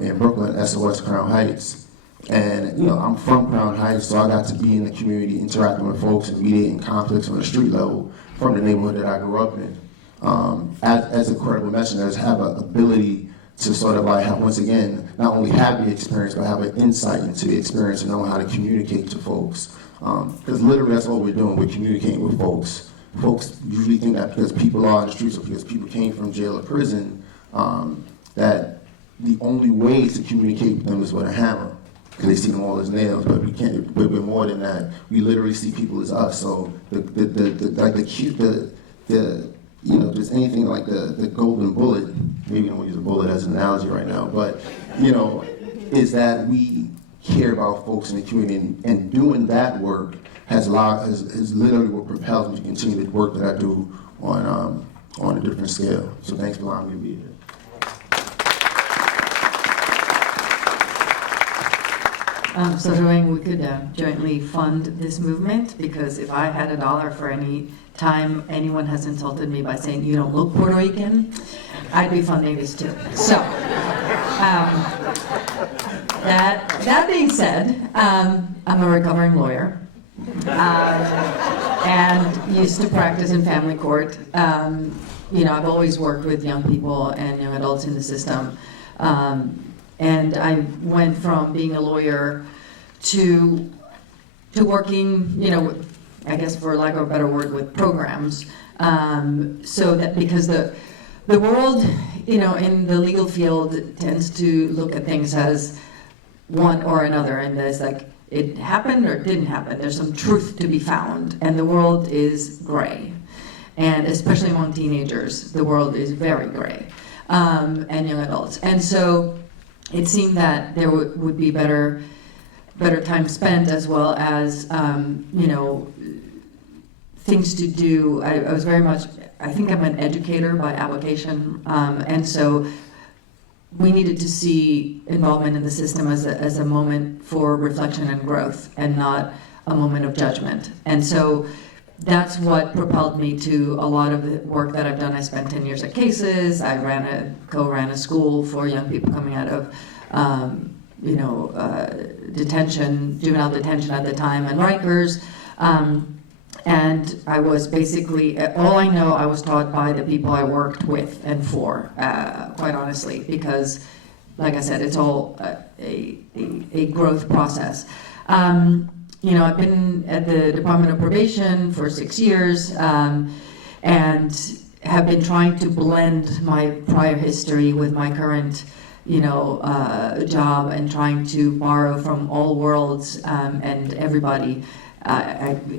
in Brooklyn, SOS Crown Heights. And, you know, I'm from Crown Heights, so I got to be in the community, interacting with folks and mediating conflicts on the street level from the neighborhood that I grew up in. As a credible messenger, have an ability to sort of like have, once again, not only have the experience, but have an insight into the experience and know how to communicate to folks. Because literally that's what we're doing, we're communicating with folks. Folks usually think that because people are on the streets or because people came from jail or prison, that the only way to communicate with them is with a hammer, because they see them all as nails, but we can't, we're more than that. We literally see people as us. So you know, just anything like the golden bullet, maybe I don't want to use a bullet as an analogy right now, but, you know, is that we care about folks in the community, and doing that work has literally what propels me to continue the work that I do on a different scale. So thanks for allowing me to be here. So Joanne, we could jointly fund this movement, because if I had $1 for any time anyone has insulted me by saying you don't look Puerto Rican, I'd be funding this too. So that being said, I'm a recovering lawyer and used to practice in family court. You know, I've always worked with young people and young adults in the system. And I went from being a lawyer to working, you know, I guess for lack of a better word, with programs. So that because the world, you know, in the legal field tends to look at things as one or another, and there's like, it happened or didn't happen. There's some truth to be found, and the world is gray. And especially among teenagers, the world is very gray, and young adults. And so it seemed that there would be better time spent, as well as, you know, things to do. I was very much, I think I'm an educator by application, and so we needed to see involvement in the system as a moment for reflection and growth, and not a moment of judgment. And so that's what propelled me to a lot of the work that I've done. I spent 10 years at Cases. I co-ran a school for young people coming out of detention, juvenile detention at the time, and Rikers. And I was basically, all I know, I was taught by the people I worked with and for, quite honestly, because, like I said, it's all a growth process. I've been at the Department of Probation for 6 years, and have been trying to blend my prior history with my current job, and trying to borrow from all worlds, and everybody.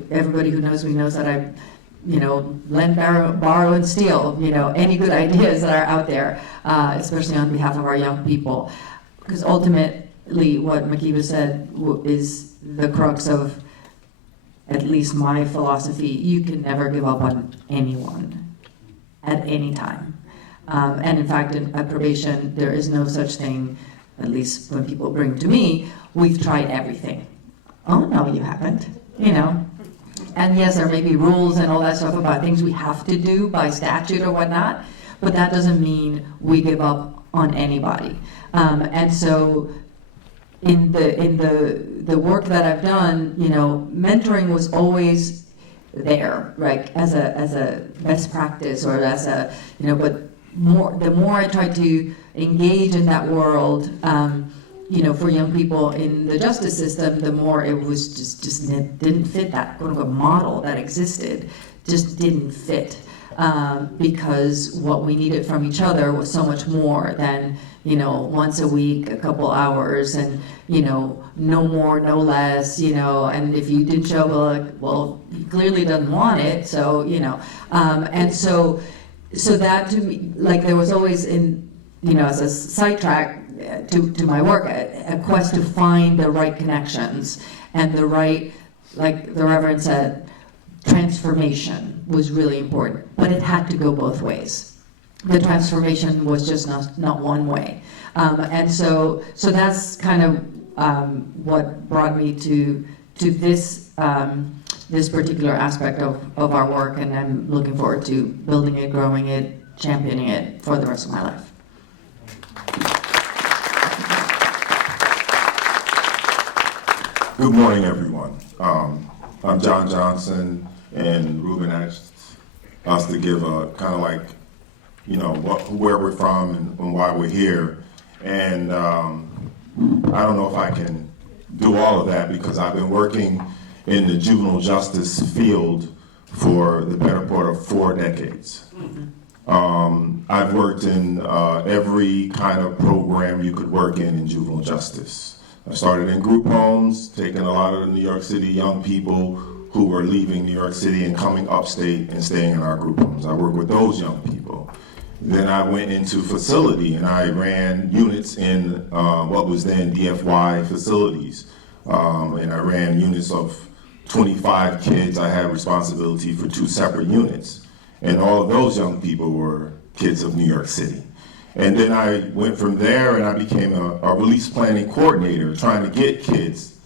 Everybody who knows me knows that I, lend, borrow, and steal, any good ideas that are out there, especially on behalf of our young people. Because ultimately, what Makiba said is the crux of at least my philosophy. You can never give up on anyone at any time. And in fact, at probation, there is no such thing, at least when people bring to me, we've tried everything. Oh, no, you haven't. And yes, there may be rules and all that stuff about things we have to do by statute or whatnot, but that doesn't mean we give up on anybody. And so in the work that I've done, mentoring was always there, right, as a best practice, or as a, but the more I tried to engage in that world, for young people in the justice system, the more it was just didn't fit that quote-unquote model that existed, just didn't fit, because what we needed from each other was so much more than, once a week, a couple hours, and, no more, no less, and if you didn't show up, well, he clearly doesn't want it, so, and so that to me, like, there was always as a sidetrack, to my work, a quest to find the right connections and the right, like the Reverend said, transformation was really important, but it had to go both ways. The transformation was just not one way, and so that's kind of what brought me to this this particular aspect of our work, and I'm looking forward to building it, growing it, championing it for the rest of my life. Good morning, everyone. I'm John Johnson, and Ruben asked us to give a kind of like, where we're from and why we're here. And I don't know if I can do all of that because I've been working in the juvenile justice field for the better part of 4 decades. I've worked in every kind of program you could work in juvenile justice. I started in group homes, taking a lot of the New York City young people who were leaving New York City and coming upstate and staying in our group homes. I worked with those young people. Then I went into facility and I ran units in what was then DFY facilities. And I ran units of 25 kids. I had responsibility for 2 separate units. And all of those young people were kids of New York City. And then I went from there and I became a release planning coordinator, trying to get kids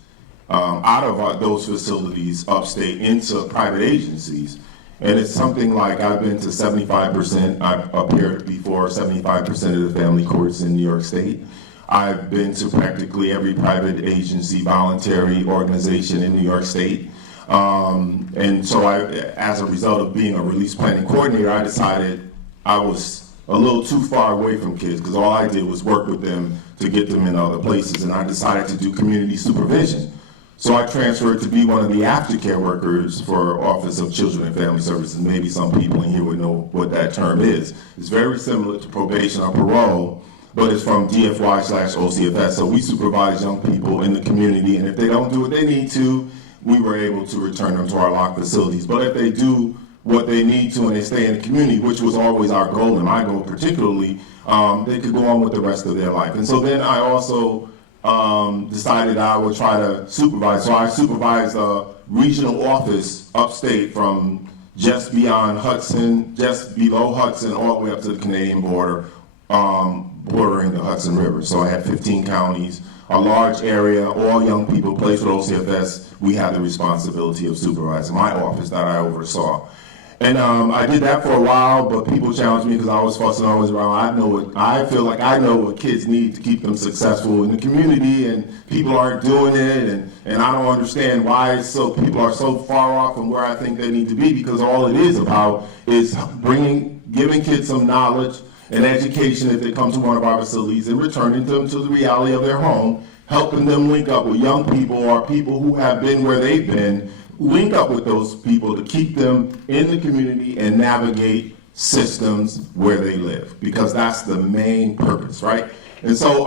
out of those facilities upstate into private agencies. And it's something like I've been to 75%, I've appeared before 75% of the family courts in New York State. I've been to practically every private agency, voluntary organization in New York State. And so as a result of being a release planning coordinator, I decided I was a little too far away from kids because all I did was work with them to get them in other places, and I decided to do community supervision. So I transferred to be one of the aftercare workers for Office of Children and Family Services. Maybe some people in here would know what that term is. It's very similar to probation or parole, but it's from DFY/OCFS. So we supervise young people in the community, and if they don't do what they need to, we were able to return them to our locked facilities. But if they do what they need to and they stay in the community, which was always our goal, and my goal particularly, they could go on with the rest of their life. And so then I also decided I would try to supervise. So I supervised a regional office upstate from just beyond Hudson, just below Hudson, all the way up to the Canadian border, bordering the Hudson River. So I had 15 counties, a large area, all young people placed with OCFS. We had the responsibility of supervising my office that I oversaw. And I did that for a while, but people challenged me because I was fussing always around. I feel like I know what kids need to keep them successful in the community, and people aren't doing it, and I don't understand why people are so far off from where I think they need to be, because all it is about is giving kids some knowledge and education if they come to one of our facilities, and returning them to the reality of their home, helping them link up with young people or people who have been where they've been, link up with those people to keep them in the community and navigate systems where they live, because that's the main purpose, right? And so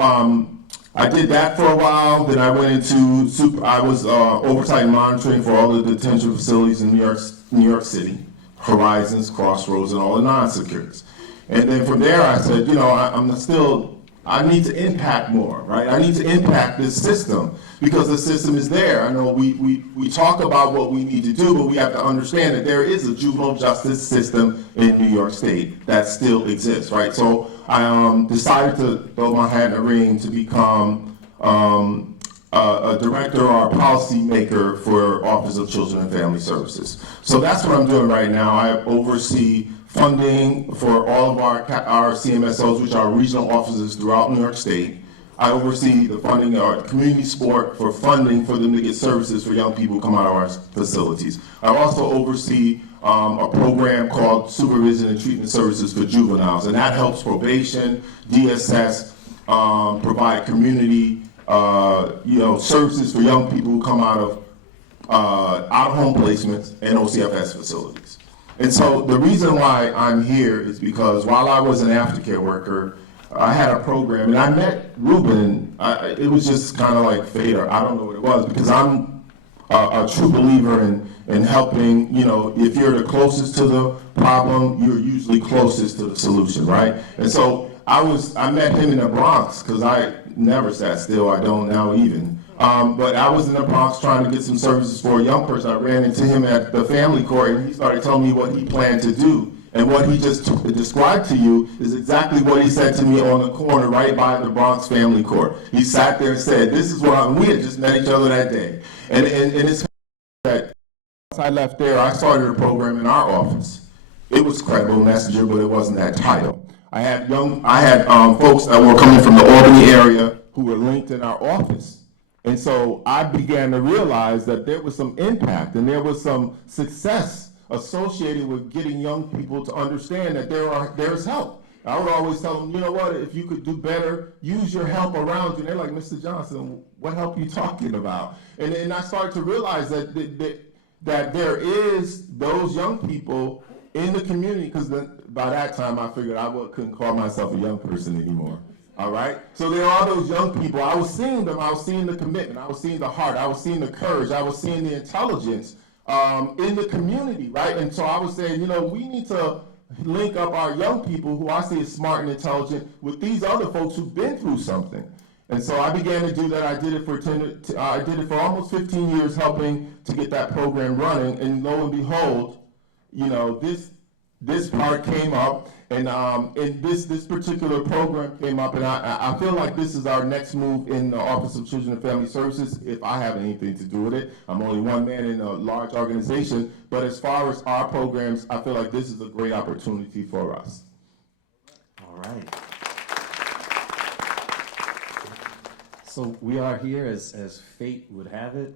I did that for a while. Then I went into I was oversight and monitoring for all the detention facilities in New York City, Horizons, Crossroads, and all the non-secures. And then from there, I said, I need to impact more, right? I need to impact this system, because the system is there. I know we talk about what we need to do, but we have to understand that there is a juvenile justice system in New York State that still exists, right? So I decided to throw my hat in the ring to become a director or a policy maker for Office of Children and Family Services. So that's what I'm doing right now. I oversee funding for all of our CMSOs, which are regional offices throughout New York State. I oversee the funding of community sport for funding for them to get services for young people who come out of our facilities. I also oversee a program called Supervision and Treatment Services for Juveniles, and that helps probation, DSS, provide community services for young people who come out of home placements and OCFS facilities. And so the reason why I'm here is because while I was an aftercare worker, I had a program, and I met Ruben. It was just kind of like fate, or I don't know what it was, because I'm a true believer in helping. If you're the closest to the problem, you're usually closest to the solution, right? And so I met him in the Bronx, because I never sat still. I don't now even. But I was in the Bronx trying to get some services for a young person. I ran into him at the family court, and he started telling me what he planned to do. And what he just described to you is exactly what he said to me on the corner right by the Bronx family court. He sat there and said, this is what we had just met each other that day. And it's that once I left there, I started a program in our office. It was Credible Messenger, but it wasn't that title. I had folks that were coming from the Albany area who were linked in our office. And so I began to realize that there was some impact and there was some success associated with getting young people to understand that there's help. I would always tell them, you know what, if you could do better, use your help around you. And they're like, Mr. Johnson, what help are you talking about? And I started to realize that there is those young people in the community, because by that time I figured couldn't call myself a young person anymore. All right? So there are those young people. I was seeing them. I was seeing the commitment. I was seeing the heart. I was seeing the courage. I was seeing the intelligence in the community, right? And so I was saying, we need to link up our young people, who I see as smart and intelligent, with these other folks who've been through something. And so I began to do that. I did it for almost 15 years, helping to get that program running. And lo and behold, this part came up, and this particular program came up, and I feel like this is our next move in the Office of Children and Family Services, if I have anything to do with it. I'm only one man in a large organization, but as far as our programs, I feel like this is a great opportunity for us. All right. So we are here, as fate would have it,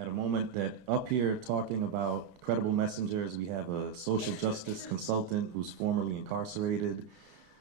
at a moment that up here talking about credible messengers, we have a social justice consultant who's formerly incarcerated,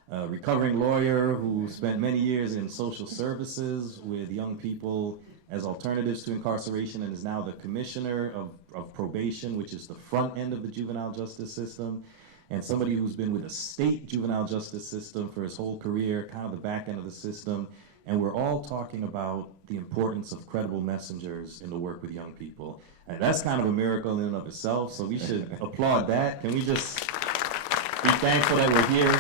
a recovering lawyer who spent many years in social services with young people as alternatives to incarceration, and is now the commissioner of probation, which is the front end of the juvenile justice system, and somebody who's been with the state juvenile justice system for his whole career, kind of the back end of the system. And we're all talking about the importance of credible messengers in the work with young people. And that's kind of a miracle in and of itself, so we should applaud that. Can we just be thankful that we're here?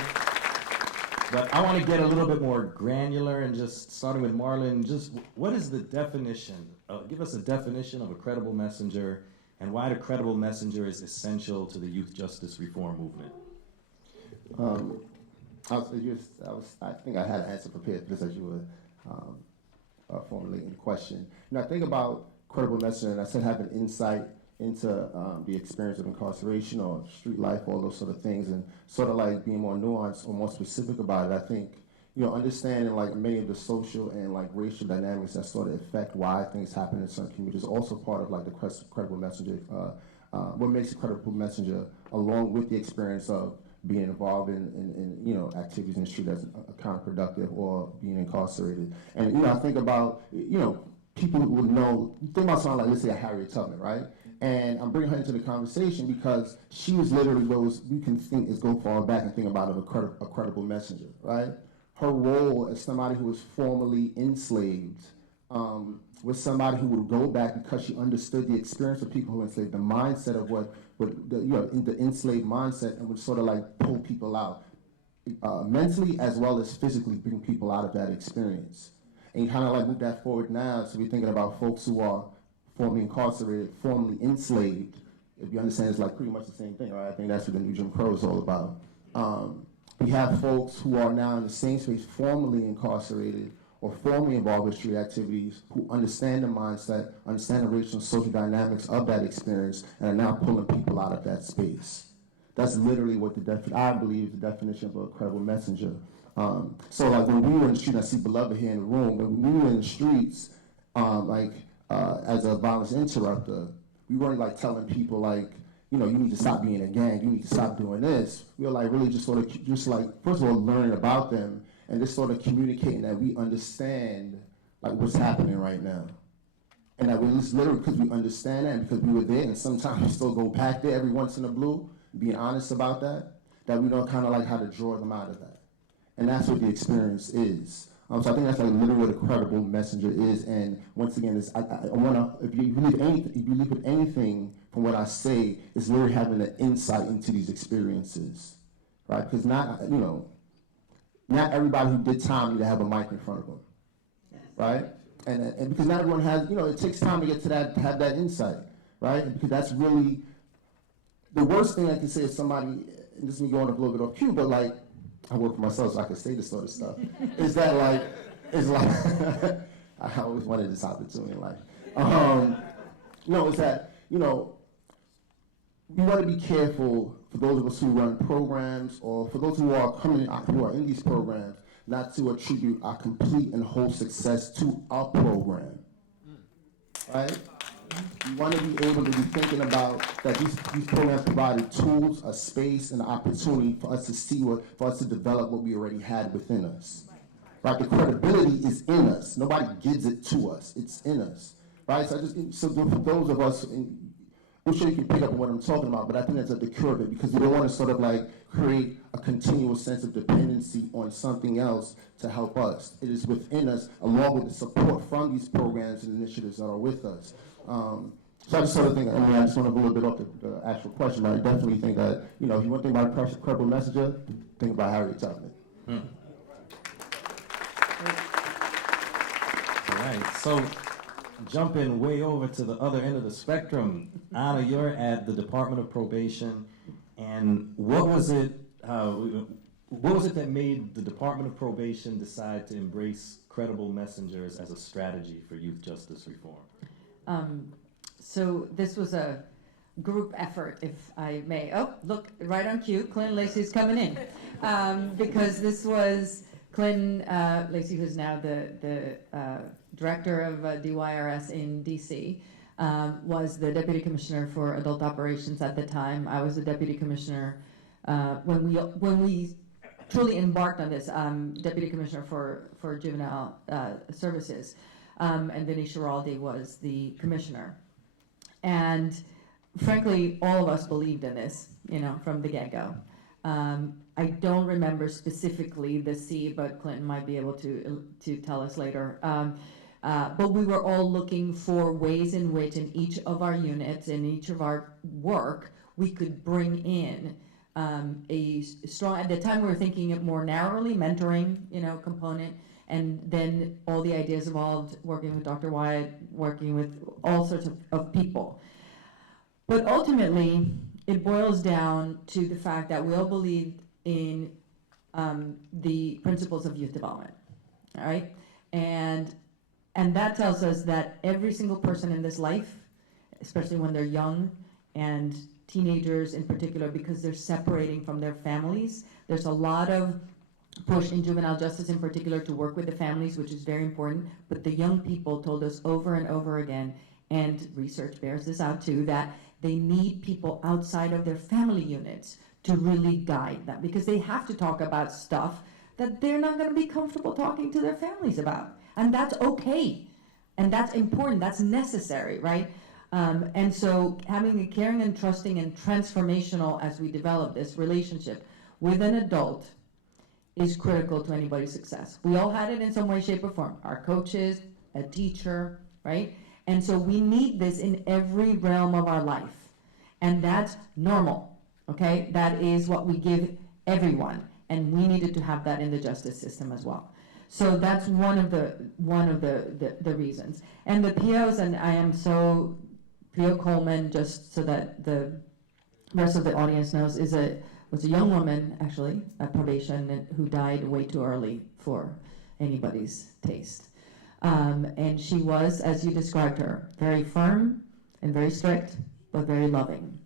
But I want to get a little bit more granular, and just starting with Marlon, just what is the definition? Give us a definition of a credible messenger, and why the credible messenger is essential to the youth justice reform movement? I think I had an answer prepared just as you were formulating the question. I think about credible messenger, and I said having insight into the experience of incarceration or street life, all those sort of things, and sort of like being more nuanced or more specific about it. I think, understanding like many of the social and like racial dynamics that sort of affect why things happen in certain communities is also part of like the credible messenger, what makes a credible messenger, along with the experience of being involved in activities in the street that's counterproductive or being incarcerated. And, I think about, people who would know, think about someone like, let's say, Harriet Tubman, right? And I'm bringing her into the conversation because she was literally you can think is go far back and think about it, a credible messenger, right? Her role as somebody who was formerly enslaved was somebody who would go back because she understood the experience of people who were enslaved, the mindset of the enslaved mindset, and would sort of like pull people out mentally as well as physically, bring people out of that experience. And you kind of like move that forward now, so we're thinking about folks who are formerly incarcerated, formerly enslaved. If you understand, it's like pretty much the same thing, right? I think that's what the new Jim Crow is all about. We have folks who are now in the same space, formerly incarcerated or formerly involved with street activities, who understand the mindset, understand the racial and social dynamics of that experience, and are now pulling people out of that space. That's literally what I believe is the definition of a credible messenger. So like when we were in the street, I see Beloved here in the room, when we were in the streets, as a violence interrupter, we weren't like telling people like, you need to stop being a gang, you need to stop doing this. We were like really just sort of, first of all, learning about them and just sort of communicating that we understand like what's happening right now. And that we literally, because we understand that and because we were there, and sometimes we still go back there every once in a blue, being honest about that we know kind of like how to draw them out of that. And that's what the experience is. So I think that's like literally what a credible messenger is. And once again, I want to, if you leave with anything from what I say, it's literally having an insight into these experiences, right? Because not everybody who did time need to have a mic in front of them, right? And because not everyone has, it takes time to get to that, to have that insight, right? And because that's really, the worst thing I can say is somebody, and this is me going up a little bit off cue, but like, I work for myself so I can say this sort of stuff, is that I always wanted this opportunity in life. Is that, we want to be careful for those of us who run programs or for those who are in these programs, not to attribute our complete and whole success to our program, right? We want to be able to be thinking about that these programs provided tools, a space, and an opportunity for us to see for us to develop what we already had within us. Right? The credibility is in us. Nobody gives it to us. It's in us. Right? So for those of us, I'm sure you can pick up on what I'm talking about, but I think that's at the core of it because we don't want to sort of like create a continual sense of dependency on something else to help us. It is within us, along with the support from these programs and initiatives that are with us. So I just sort of think, I just want to go a little bit off the actual question, but I definitely think that, if you want to think about a credible messenger, think about Harriet Tubman. All right, so jumping way over to the other end of the spectrum, Anna, you're at the Department of Probation, and what was it that made the Department of Probation decide to embrace credible messengers as a strategy for youth justice reform? So this was a group effort, if I may. Oh, look, right on cue, Clinton Lacey's coming in. Because this was Clinton Lacey, who's now the director of DYRS in DC, was the deputy commissioner for adult operations at the time. I was the deputy commissioner when we truly embarked on this, deputy commissioner for juvenile services. And Vinny Schiraldi was the commissioner. And frankly, all of us believed in this, from the get-go. I don't remember specifically the C, but Clinton might be able to tell us later. But we were all looking for ways in which in each of our units, in each of our work, we could bring in a strong, at the time we were thinking it more narrowly, mentoring, component, and then all the ideas evolved, working with Dr. Wyatt, working with all sorts of people. But ultimately, it boils down to the fact that we all believe in the principles of youth development, all right? And that tells us that every single person in this life, especially when they're young and teenagers in particular, because they're separating from their families, there's a lot of push in juvenile justice in particular to work with the families, which is very important. But the young people told us over and over again, and research bears this out too, that they need people outside of their family units to really guide them, because they have to talk about stuff that they're not going to be comfortable talking to their families about. And that's okay. And that's important. That's necessary, right? And so having a caring and trusting and transformational, as we develop this relationship with an adult, is critical to anybody's success. We all had it in some way, shape, or form. Our coaches, a teacher, right? And so we need this in every realm of our life. And that's normal, okay? That is what we give everyone. And we needed to have that in the justice system as well. So that's one of the reasons. And the POs, and I am so, PO Coleman, just so that the rest of the audience knows, was a young woman, actually, at probation, who died way too early for anybody's taste. And she was, as you described her, very firm and very strict, but very loving.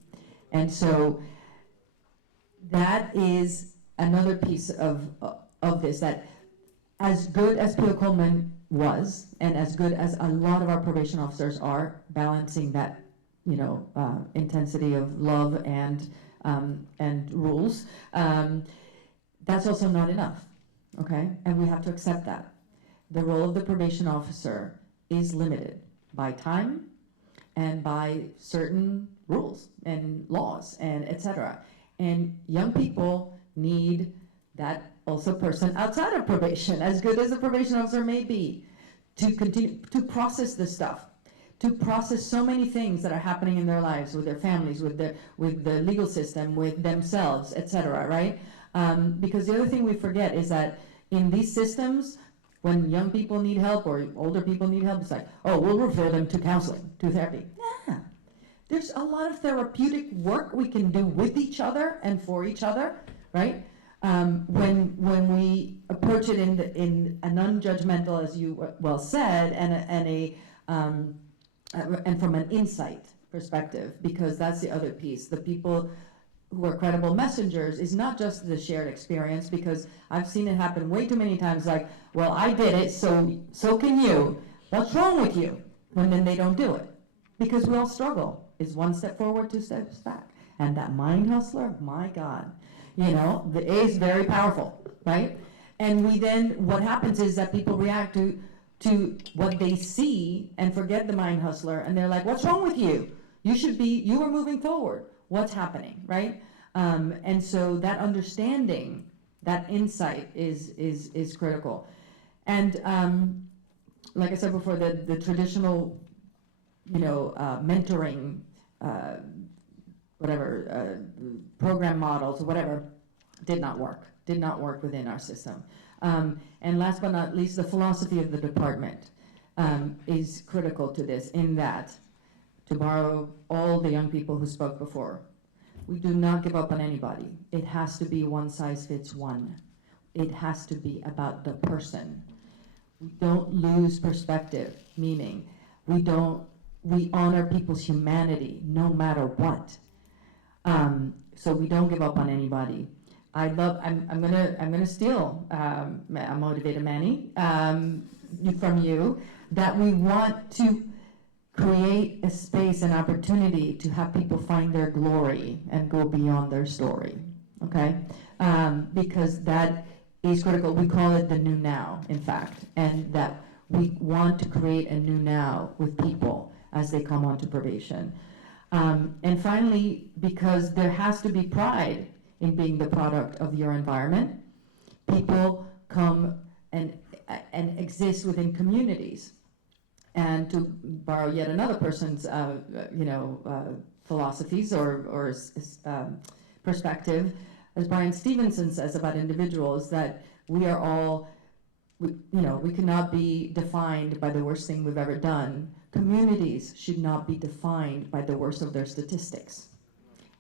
And so that is another piece of this, that as good as P.O. Coleman was, and as good as a lot of our probation officers are, balancing that, intensity of love and rules, that's also not enough, okay? And we have to accept that. The role of the probation officer is limited by time and by certain rules and laws and etc. And young people need that also person outside of probation, as good as the probation officer may be, to continue to process this stuff, to process so many things that are happening in their lives, with their families, with the legal system, with themselves, etc. Right? Because the other thing we forget is that in these systems, when young people need help or older people need help, it's like, oh, we'll refer them to counseling, to therapy. Yeah. There's a lot of therapeutic work we can do with each other and for each other, right? When we approach it in a non-judgmental, as you well said, and from an insight perspective, because that's the other piece. The people who are credible messengers is not just the shared experience, because I've seen it happen way too many times, like, well, I did it, so can you. What's wrong with you? When then they don't do it. Because we all struggle. It's one step forward, two steps back. And that mind hustler, my God, the A is very powerful, right? And what happens is that people react to what they see and forget the mind hustler, and they're like, what's wrong with you? You are moving forward. What's happening, right? And so that understanding, that insight is critical. And like I said before, the traditional, mentoring, program models or whatever, did not work within our system. And last but not least, the philosophy of the department is critical to this, in that, to borrow all the young people who spoke before, we do not give up on anybody. It has to be one size fits one. It has to be about the person. We don't lose perspective, meaning we honor people's humanity no matter what. So we don't give up on anybody. I'm gonna steal Motivated Manny from you, that we want to create a space and opportunity to have people find their glory and go beyond their story, okay? Because that is critical. We call it the new now, in fact, and that we want to create a new now with people as they come onto probation. And finally, because there has to be pride in being the product of your environment, people come and exist within communities. And to borrow yet another person's, philosophies or perspective, as Brian Stevenson says about individuals, that we are all, we cannot be defined by the worst thing we've ever done, Communities should not be defined by the worst of their statistics.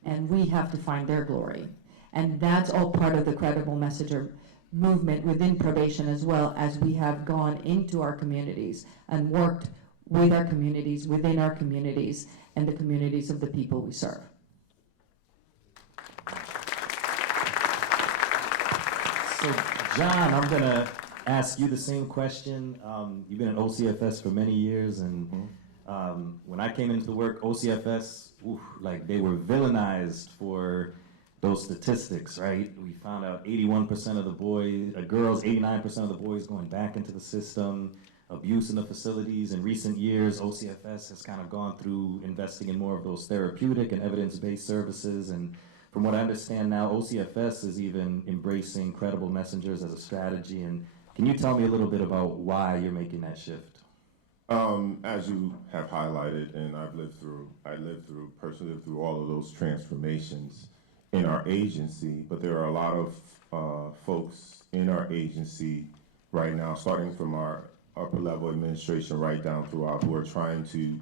And we have to find their glory. And that's all part of the credible messenger movement within probation, as well as we have gone into our communities and worked with our communities, within our communities, and the communities of the people we serve. So, John, I'm going to ask you the same question. You've been in OCFS for many years, and when I came into work, OCFS, like they were villainized for those statistics, right? We found out 81% of the girls, 89% of the boys going back into the system, abuse in the facilities. In recent years, OCFS has kind of gone through investing in more of those therapeutic and evidence-based services. And from what I understand now, OCFS is even embracing credible messengers as a strategy. And can you tell me a little bit about why you're making that shift? As you have highlighted, and I personally lived through all of those transformations in our agency, but there are a lot of folks in our agency right now, starting from our upper level administration right down throughout, who are trying to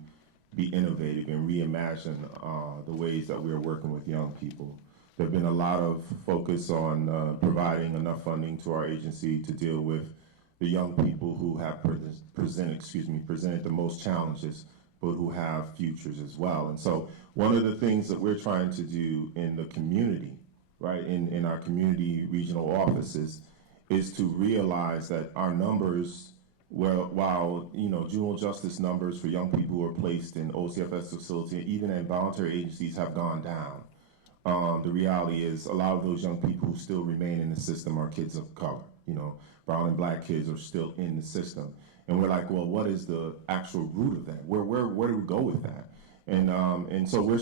be innovative and reimagine the ways that we are working with young people. There have been a lot of focus on providing enough funding to our agency to deal with the young people who have presented the most challenges, but who have futures as well. And so one of the things that we're trying to do in the community, right, in our community regional offices, is to realize that our numbers, while juvenile justice numbers for young people who are placed in OCFS facility, even in voluntary agencies, have gone down. The reality is a lot of those young people who still remain in the system are kids of color. Brown and black kids are still in the system. And we're like, well, what is the actual root of that? Where do we go with that? And so we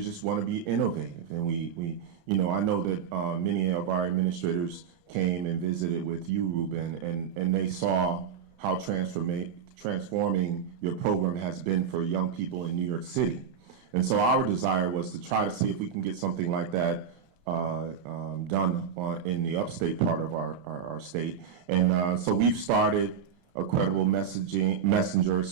just want to be innovative. And I know that many of our administrators came and visited with you, Ruben, and they saw how transforming your program has been for young people in New York City. And so our desire was to try to see if we can get something like that done in the upstate part of our state. And so we've started a credible messenger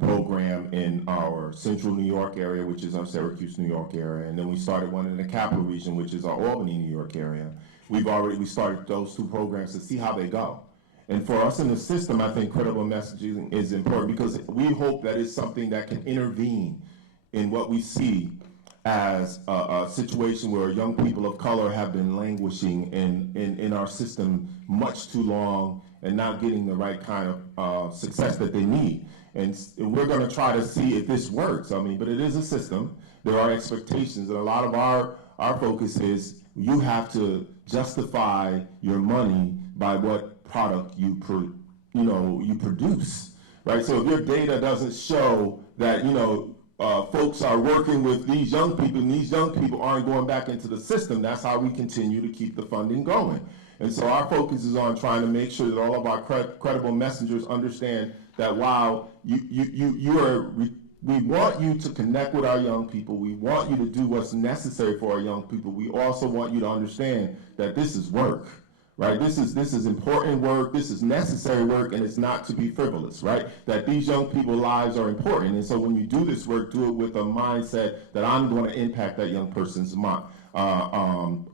program in our central New York area, which is our Syracuse, New York area. And then we started one in the capital region, which is our Albany, New York area. We started those two programs to see how they go. And for us in the system, I think credible messaging is important because we hope that it's something that can intervene in what we see as a situation where young people of color have been languishing in our system much too long and not getting the right kind of success that they need. And we're going to try to see if this works. But it is a system. There are expectations, and a lot of our focus is you have to justify your money by what product you produce, right? So if your data doesn't show that folks are working with these young people, and these young people aren't going back into the system, that's how we continue to keep the funding going. And so our focus is on trying to make sure that all of our credible messengers understand that while we want you to connect with our young people, we want you to do what's necessary for our young people, we also want you to understand that this is work. Right? This is important work, this is necessary work, and it's not to be frivolous, right? That these young people's lives are important. And so when you do this work, do it with a mindset that I'm going to impact that young person's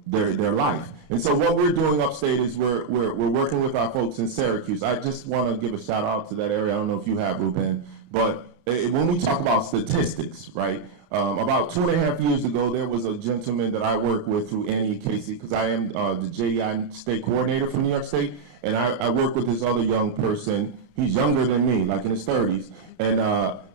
their life. And so what we're doing upstate is we're working with our folks in Syracuse. I just want to give a shout out to that area. I don't know if you have, Ruben, but when we talk about statistics, right? About 2.5 years ago, there was a gentleman that I work with through Annie Casey, because I am the JEI state coordinator for New York State, and I work with this other young person. He's younger than me, like in his 30s, and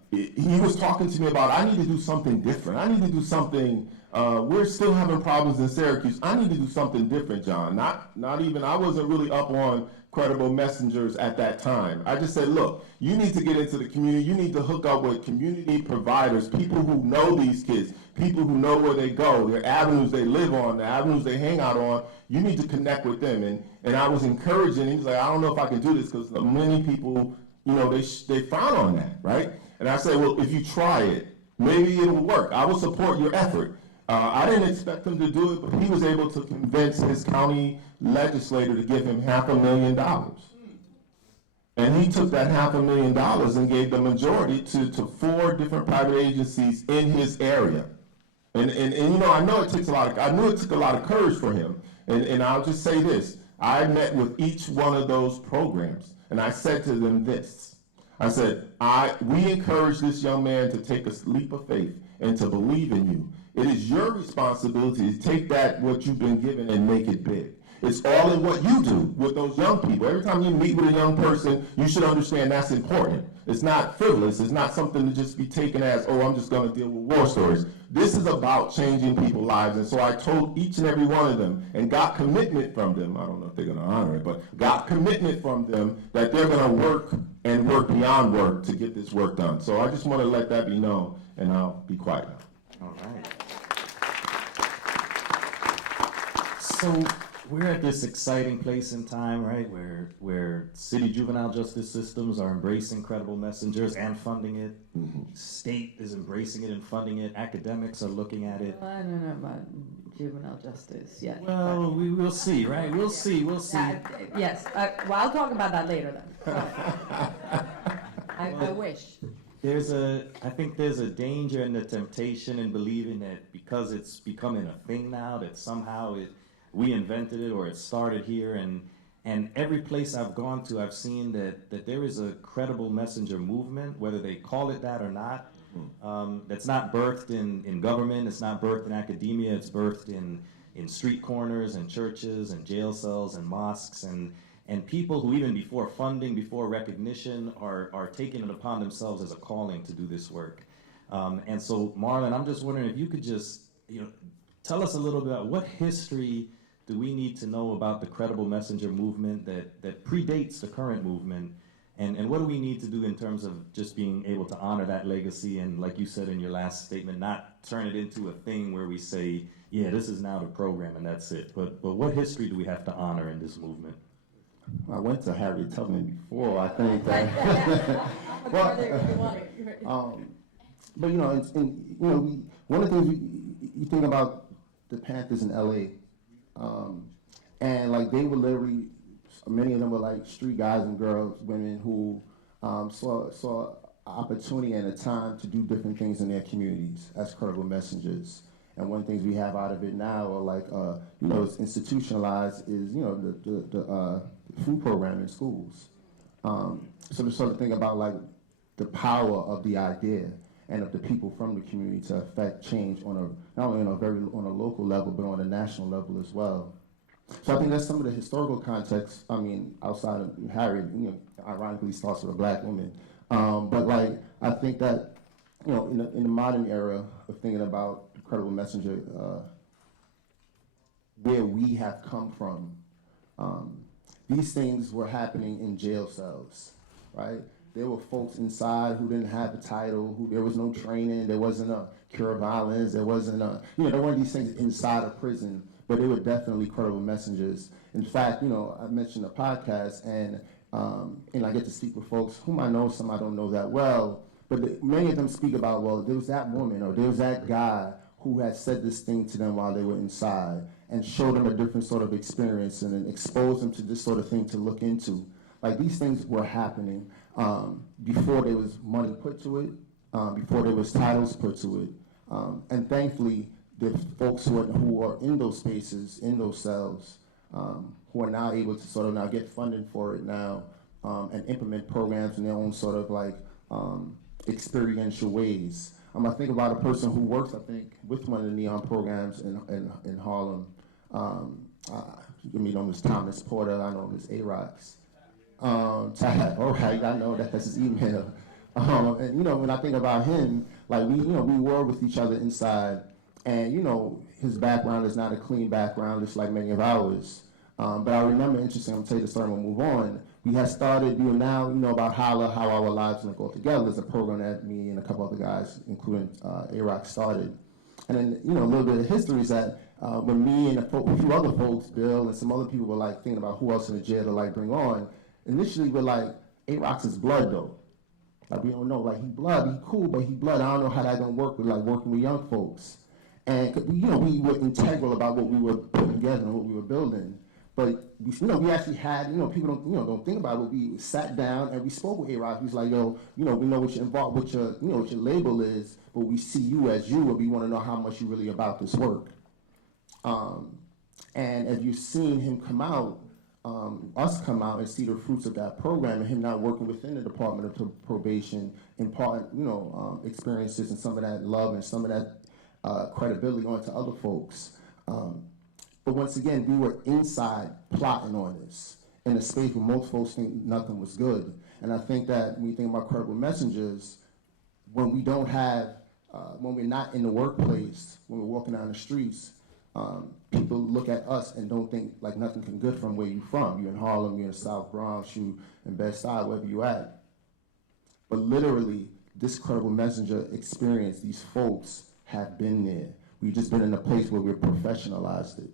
he was talking to me about, I need to do something different. I need to do something, we're still having problems in Syracuse. I need to do something different, John. Not even, I wasn't really up on credible messengers at that time. I just said, look, you need to get into the community. You need to hook up with community providers, people who know these kids, people who know where they go, their avenues they live on, the avenues they hang out on. You need to connect with them. And I was encouraging. He was like, I don't know if I can do this because many people, they frown on that, right? And I said, well, if you try it, maybe it'll work. I will support your effort. I didn't expect him to do it, but he was able to convince his county legislator to give him $500,000. And he took that $500,000 and gave the majority to 4 different private agencies in his area. And you know, I knew it took a lot of courage for him. And I'll just say this, I met with each one of those programs, and I said to them this. I said, we encourage this young man to take a leap of faith and to believe in you. It is your responsibility to take that, what you've been given, and make it big. It's all in what you do with those young people. Every time you meet with a young person, you should understand that's important. It's not frivolous. It's not something to just be taken as, oh, I'm just going to deal with war stories. This is about changing people's lives. And so I told each and every one of them and got commitment from them. I don't know if they're going to honor it, but got commitment from them that they're going to work and work beyond work to get this work done. So I just want to let that be known, and I'll be quiet now. All right. So we're at this exciting place in time, right, where city juvenile justice systems are embracing credible messengers and funding it. Mm-hmm. State is embracing it and funding it. Academics are looking at it. Well, I don't know about juvenile justice yet. Well, we will see, right? We'll see. Yes. Well, I'll talk about that later then. I wish. I think there's a danger and a temptation in believing that because it's becoming a thing now, that somehow we invented it or it started here, and every place I've gone to, I've seen that there is a credible messenger movement, whether they call it that or not. That's not birthed in government, it's not birthed in academia, it's birthed in street corners and churches and jail cells and mosques and people who even before funding, before recognition, are taking it upon themselves as a calling to do this work. And so, Marlon, I'm just wondering if you could just, tell us a little bit about what history do we need to know about the credible messenger movement that predates the current movement, and what do we need to do in terms of just being able to honor that legacy and, like you said in your last statement, not turn it into a thing where we say, yeah, this is now the program and that's it. But what history do we have to honor in this movement? I went to Harriet Tubman before, I think. But one of the things you think about the Panthers in LA, and like they were literally, many of them were like street guys and girls, women who saw opportunity and a time to do different things in their communities as credible messengers. And one of the things we have out of it now are like, it's institutionalized is, the food program in schools. So to sort of think about like the power of the idea and of the people from the community to affect change not only on a local level, but on a national level as well. So I think that's some of the historical context. I mean, outside of Harriet, ironically starts with a black woman. But like, I think that, in the modern era of thinking about the credible messenger, where we have come from, these things were happening in jail cells, right? There were folks inside who didn't have a title, there was no training, there wasn't a cure of violence, there wasn't there weren't these things inside of prison, but they were definitely credible messengers. In fact, I mentioned a podcast, and I get to speak with folks whom I know, some I don't know that well, but many of them speak about, well, there was that woman or there was that guy who had said this thing to them while they were inside and showed them a different sort of experience and then exposed them to this sort of thing to look into. Like, these things were happening before there was money put to it, before there was titles put to it. And thankfully, the folks who are in those spaces, in those cells, who are now able to sort of now get funding for it now and implement programs in their own sort of like experiential ways. I think about a person who works, I think, with one of the Neon programs in Harlem. Miss Thomas Porter, I know Miss A-Rocks. Tad, all right, I know that's his email. And when I think about him, like we were with each other inside, and his background is not a clean background, just like many of ours. But I remember, interesting, I'm gonna tell you the story and we'll move on. We had started, now, about how our lives gonna go together. There's a program that me and a couple other guys, including A-Rock, started. And then, a little bit of history is that when me and a few other folks, Bill and some other people were like thinking about who else in the jail to like bring on, initially we're like, A-Rock's is blood though. Like, we don't know, like, he blood, he cool, but he blood. I don't know how that gonna work with like working with young folks. And we were integral about what we were putting together and what we were building. But we actually had, people don't think about it. We sat down and we spoke with A-Rod. He was like, yo, we know what you're involved, what your label is, but we see you as you, and we want to know how much you really about this work. And as you've seen him come out, us come out and see the fruits of that program, and him not working within the Department of Probation, impart, experiences and some of that love and some of that credibility onto other folks. But once again, we were inside plotting on this in a space where most folks think nothing was good. And I think that when we think about credible messengers, when we don't have, when we're not in the workplace, when we're walking down the streets, people look at us and don't think like nothing can good from where you're from. You're in Harlem, you're in South Bronx, you're in Bed-Stuy, wherever you're at. But literally, this credible messenger experience, these folks have been there. We've just been in a place where we've professionalized it.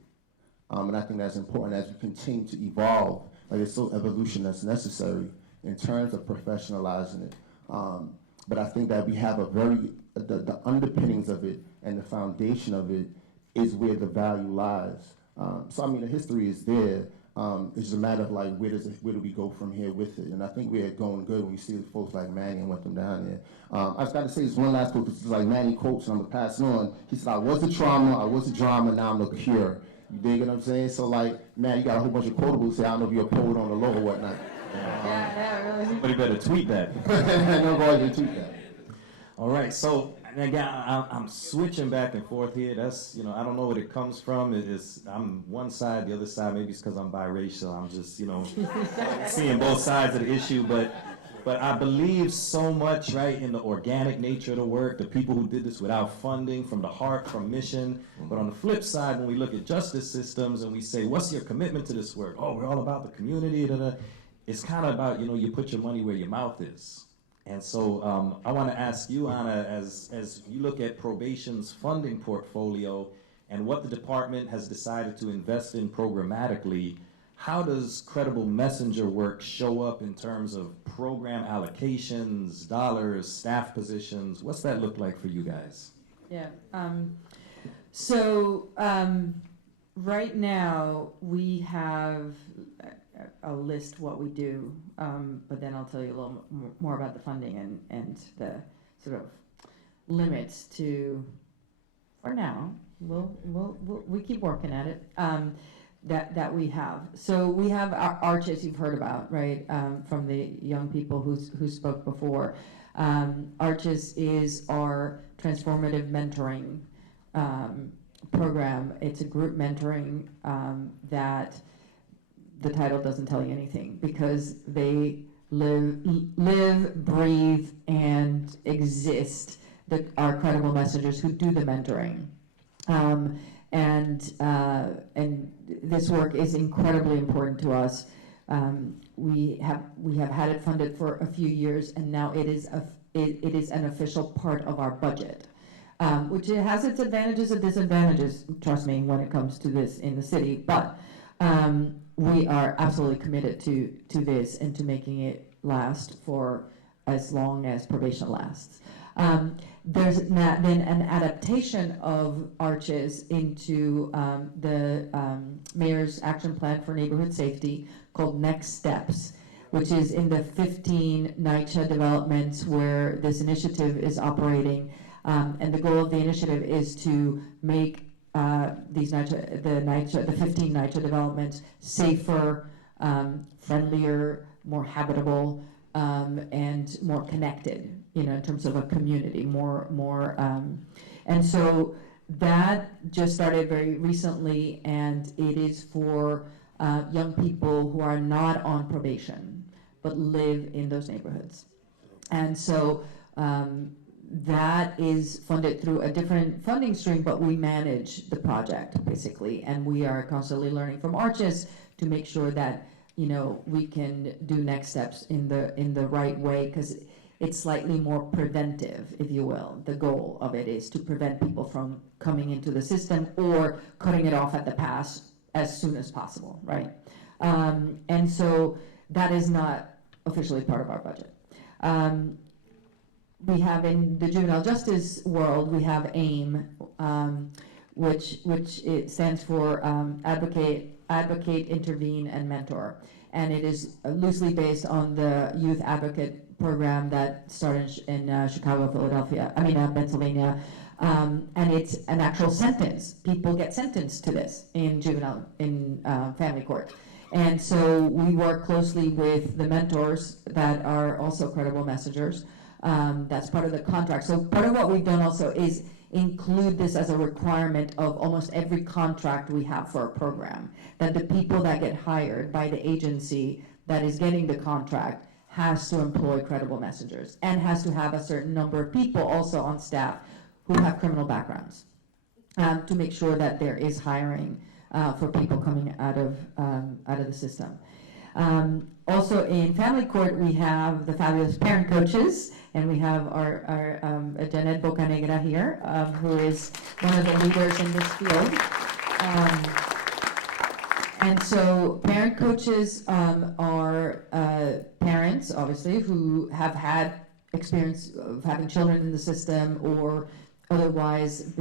And I think that's important as we continue to evolve. Like it's still evolution that's necessary in terms of professionalizing it. But I think that we have the underpinnings of it and the foundation of it is where the value lies. So I mean, the history is there. It's just a matter of like, where do we go from here with it? And I think we're going good when we see folks like Manny and went them down there. I just got to say this one last quote, because it's like Manny quotes, and I'm gonna pass it on. He said, I was the trauma, I was the drama, now I'm the cure. You dig what I'm saying? So like, man, you got a whole bunch of quotables here. I don't know if you're a poet on the low or whatnot. Yeah, really. Somebody better tweet that. No, go ahead and tweet that. All right, so again, I'm switching back and forth here. That's, I don't know what it comes from. I'm one side, the other side. Maybe it's because I'm biracial. I'm just, seeing both sides of the issue. But I believe so much, right, in the organic nature of the work, the people who did this without funding, from the heart, from mission. But on the flip side, when we look at justice systems and we say, what's your commitment to this work? Oh, we're all about the community. It's kind of about, you put your money where your mouth is. And so I want to ask you, Anna, as you look at probation's funding portfolio and what the department has decided to invest in programmatically, how does credible messenger work show up in terms of program allocations, dollars, staff positions? What's that look like for you guys? Yeah. Right now we have, I'll list what we do, but then I'll tell you a little more about the funding and the sort of limits to, for now, we keep working at it, that we have. So we have our Arches you've heard about, right, from the young people who spoke before. Arches is our transformative mentoring program. It's a group mentoring that the title doesn't tell you anything, because they live, breathe, and exist. Our credible messengers who do the mentoring, and this work is incredibly important to us. We have had it funded for a few years, and now it is an official part of our budget. Which it has its advantages and disadvantages, trust me, when it comes to this in the city. But we are absolutely committed to this and to making it last for as long as probation lasts. There's been an adaptation of Arches into the Mayor's Action Plan for Neighborhood Safety called Next Steps, which is in the 15 NYCHA developments where this initiative is operating. And the goal of the initiative is to make the 15 NYCHA developments safer, friendlier, more habitable, and more connected, in terms of a community, more. And so that just started very recently, and it is for young people who are not on probation, but live in those neighborhoods. And so that is funded through a different funding stream, but we manage the project basically, and we are constantly learning from Arches to make sure that we can do Next Steps in the right way, because it's slightly more preventive, if you will. The goal of it is to prevent people from coming into the system or cutting it off at the pass as soon as possible, right? And so that is not officially part of our budget. We have, in the juvenile justice world, we have AIM, which it stands for Advocate advocate, intervene, and mentor. And it is loosely based on the youth advocate program that started in Pennsylvania. And it's an actual sentence. People get sentenced to this in family court. And so we work closely with the mentors that are also credible messengers. That's part of the contract. So part of what we've done also is include this as a requirement of almost every contract we have for a program, that the people that get hired by the agency that is getting the contract has to employ credible messengers and has to have a certain number of people also on staff who have criminal backgrounds, to make sure that there is hiring for people coming out of the system. Also in family court, we have the fabulous parent coaches, and we have our Janet Bocanegra here, who is one of the leaders in this field. And so parent coaches are parents, obviously, who have had experience of having children in the system or otherwise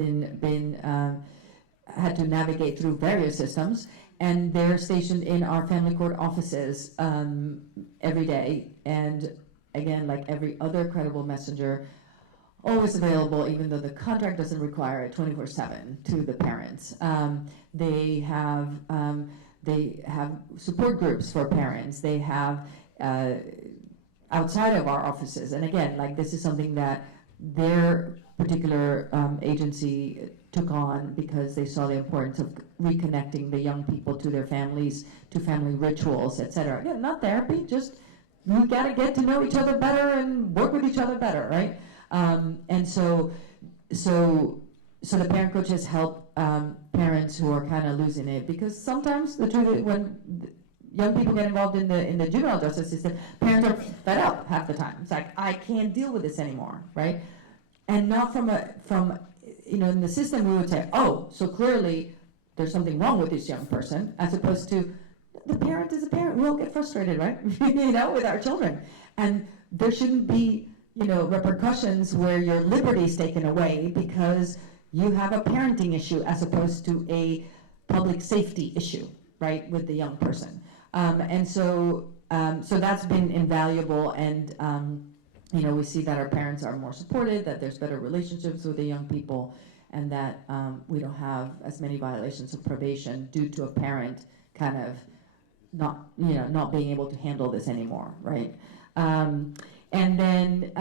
had to navigate through various systems, and they're stationed in our family court offices every day. And again, like every other credible messenger, always available, even though the contract doesn't require it, 24/7 to the parents. They have support groups for parents. They have outside of our offices. And again, like this is something that their particular agency took on because they saw the importance of reconnecting the young people to their families, to family rituals, etc. Again, not therapy, just we got to get to know each other better and work with each other better, right? And so the parent coaches help parents who are kind of losing it, because sometimes the truth is when young people get involved in the juvenile justice system, parents are fed up half the time. It's like, I can't deal with this anymore, right? And not from in the system we would say, oh, so clearly there's something wrong with this young person, as opposed to the parent is a parent. We all get frustrated, right? With our children. And there shouldn't be, repercussions where your liberty is taken away because you have a parenting issue as opposed to a public safety issue, right, with the young person. And so that's been invaluable, and we see that our parents are more supported, that there's better relationships with the young people, and that we don't have as many violations of probation due to a parent kind of not being able to handle this anymore, right? And then,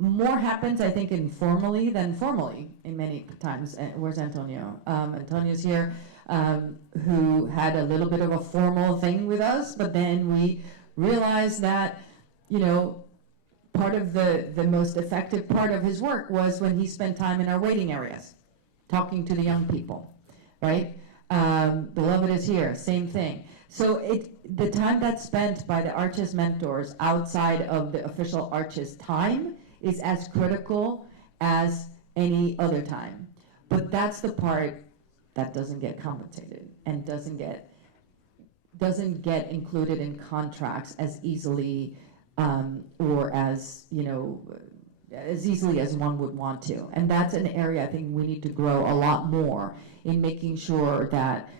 more happens, I think, informally than formally in many times. Where's Antonio? Antonio's here, who had a little bit of a formal thing with us, but then we realized that, part of the most effective part of his work was when he spent time in our waiting areas, talking to the young people, right? Beloved is here, same thing. So the time that's spent by the Arches mentors outside of the official Arches time is as critical as any other time. But that's the part that doesn't get compensated and doesn't get included in contracts as easily or as easily as one would want to. And that's an area I think we need to grow a lot more in, making sure that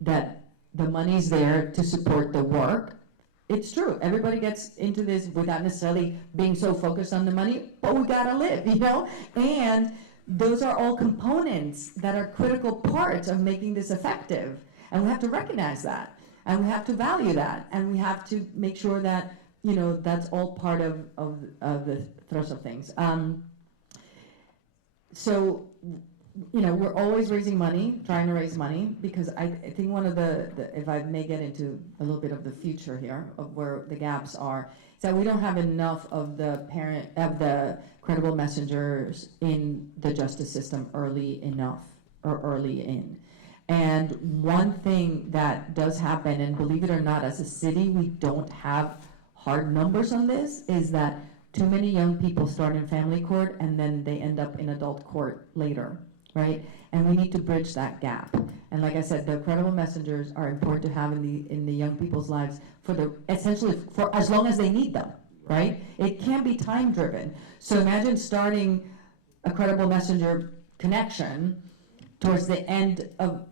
that the money's there to support the work. It's true, everybody gets into this without necessarily being so focused on the money, but we gotta live, and those are all components that are critical parts of making this effective, and we have to recognize that, and we have to value that, and we have to make sure that that's all part of the thrust of things. So we're always raising money, trying to raise money, because I think one of the if I may get into a little bit of the future here of where the gaps are, is that we don't have enough of the credible messengers in the justice system early in. And one thing that does happen, and believe it or not, as a city, we don't have hard numbers on this, is that too many young people start in family court and then they end up in adult court later. Right? And we need to bridge that gap. And like I said, the credible messengers are important to have in the young people's lives essentially for as long as they need them, right? It can be time driven. So imagine starting a credible messenger connection towards the end of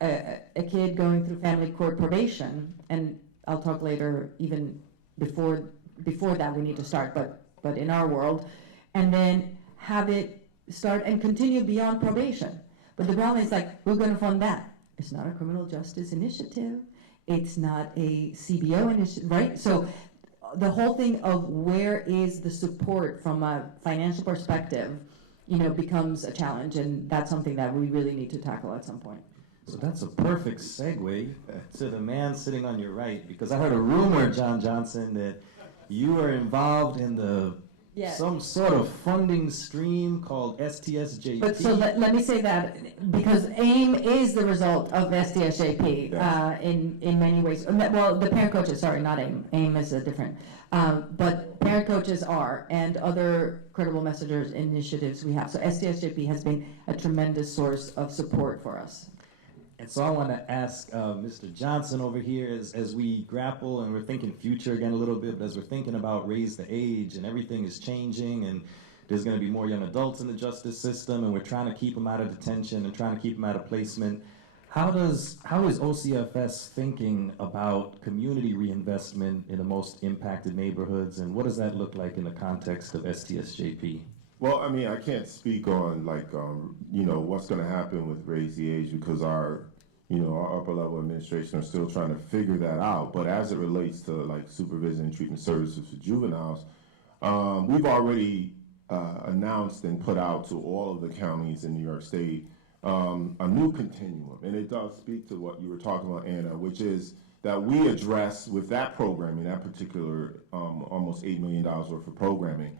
a kid going through family court probation, and I'll talk later, even before that we need to start, but in our world, and then have it start and continue beyond probation. But the problem is, like, we're going to fund that. It's not a criminal justice initiative. It's not a CBO initiative, right? So the whole thing of where is the support from a financial perspective, becomes a challenge, and that's something that we really need to tackle at some point. So that's a perfect segue to the man sitting on your right, because I heard a rumor, John Johnson, that you are involved in some sort of funding stream called STSJP. But so let me say that, because AIM is the result of STSJP in many ways. Well, the parent coaches, sorry, not AIM. AIM is a different. But parent coaches are, and other credible messengers initiatives we have. So STSJP has been a tremendous source of support for us. And so I want to ask Mr. Johnson over here, as we grapple, and we're thinking future again a little bit, but as we're thinking about raise the age, and everything is changing, and there's going to be more young adults in the justice system, and we're trying to keep them out of detention and trying to keep them out of placement. How is OCFS thinking about community reinvestment in the most impacted neighborhoods, and what does that look like in the context of STSJP? Well, I mean, I can't speak on what's going to happen with raise the age, because our upper level administration are still trying to figure that out. But as it relates to like supervision and treatment services for juveniles, we've already announced and put out to all of the counties in New York State a new continuum, and it does speak to what you were talking about, Anna, which is that we address with that programming, that particular almost $8 million worth of programming.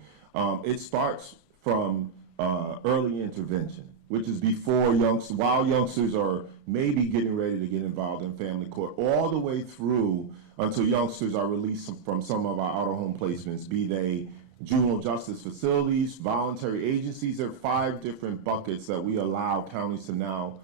It starts from early intervention, which is before while youngsters are maybe getting ready to get involved in family court, all the way through until youngsters are released from some of our out-of-home placements, be they juvenile justice facilities, voluntary agencies. There are 5 different buckets that we allow counties to now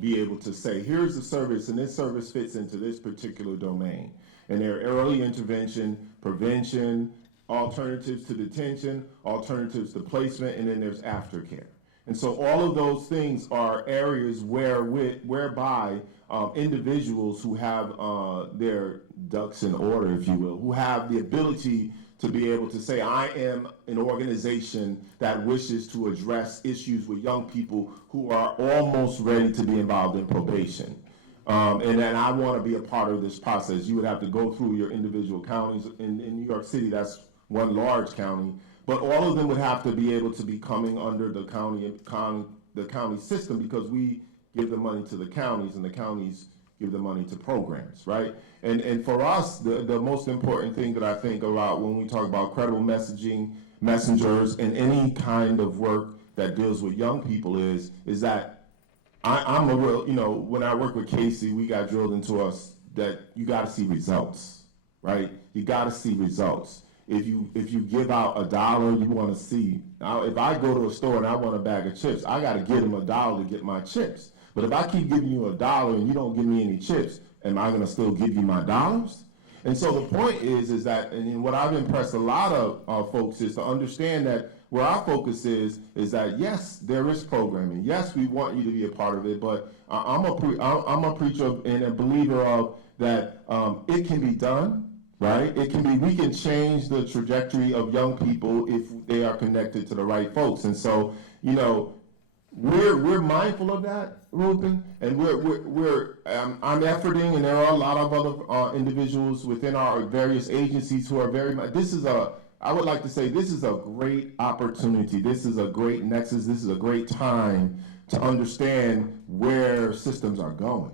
be able to say, here's the service, and this service fits into this particular domain. And they're early intervention, prevention, alternatives to detention, alternatives to placement, and then there's aftercare. And so all of those things are areas whereby individuals who have their ducks in order, if you will, who have the ability to be able to say, I am an organization that wishes to address issues with young people who are almost ready to be involved in probation. And then I want to be a part of this process. You would have to go through your individual counties. In New York City, that's one large county, but all of them would have to be able to be coming under the county system, because we give the money to the counties and the counties give the money to programs, right? And for us, the most important thing that I think about when we talk about credible messaging, messengers, and any kind of work that deals with young people is that I'm a real, when I work with Casey, we got drilled into us that you got to see results, right? You got to see results. If you give out $1, you want to see. Now, if I go to a store and I want a bag of chips, I got to give them $1 to get my chips. But if I keep giving you $1 and you don't give me any chips, am I going to still give you my dollars? And so the point is that, and what I've impressed a lot of folks is to understand that where our focus is that yes, there is programming. Yes, we want you to be a part of it, but I'm a preacher and a believer of that it can be done. Right? It can be, we can change the trajectory of young people if they are connected to the right folks. And so, we're mindful of that, Ruben, and I'm efforting, and there are a lot of other individuals within our various agencies who are I would like to say this is a great opportunity. This is a great nexus. This is a great time to understand where systems are going,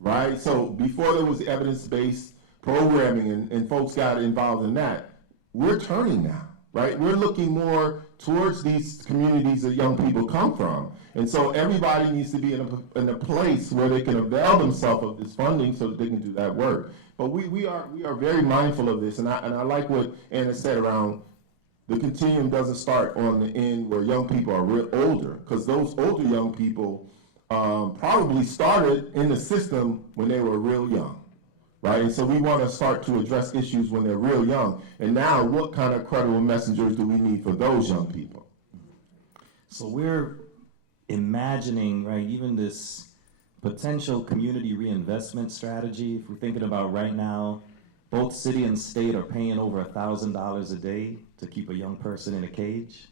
right? So before there was evidence-based programming and folks got involved in that, we're turning now, right? We're looking more towards these communities that young people come from. And so everybody needs to be in a place where they can avail themselves of this funding so that they can do that work. But we are very mindful of this, and I like what Anna said around the continuum doesn't start on the end where young people are real older, because those older young people probably started in the system when they were real young. Right? And so we want to start to address issues when they're real young. And now, what kind of credible messengers do we need for those young people? So we're imagining, right, even this potential community reinvestment strategy. If we're thinking about right now, both city and state are paying over $1,000 a day to keep a young person in a cage.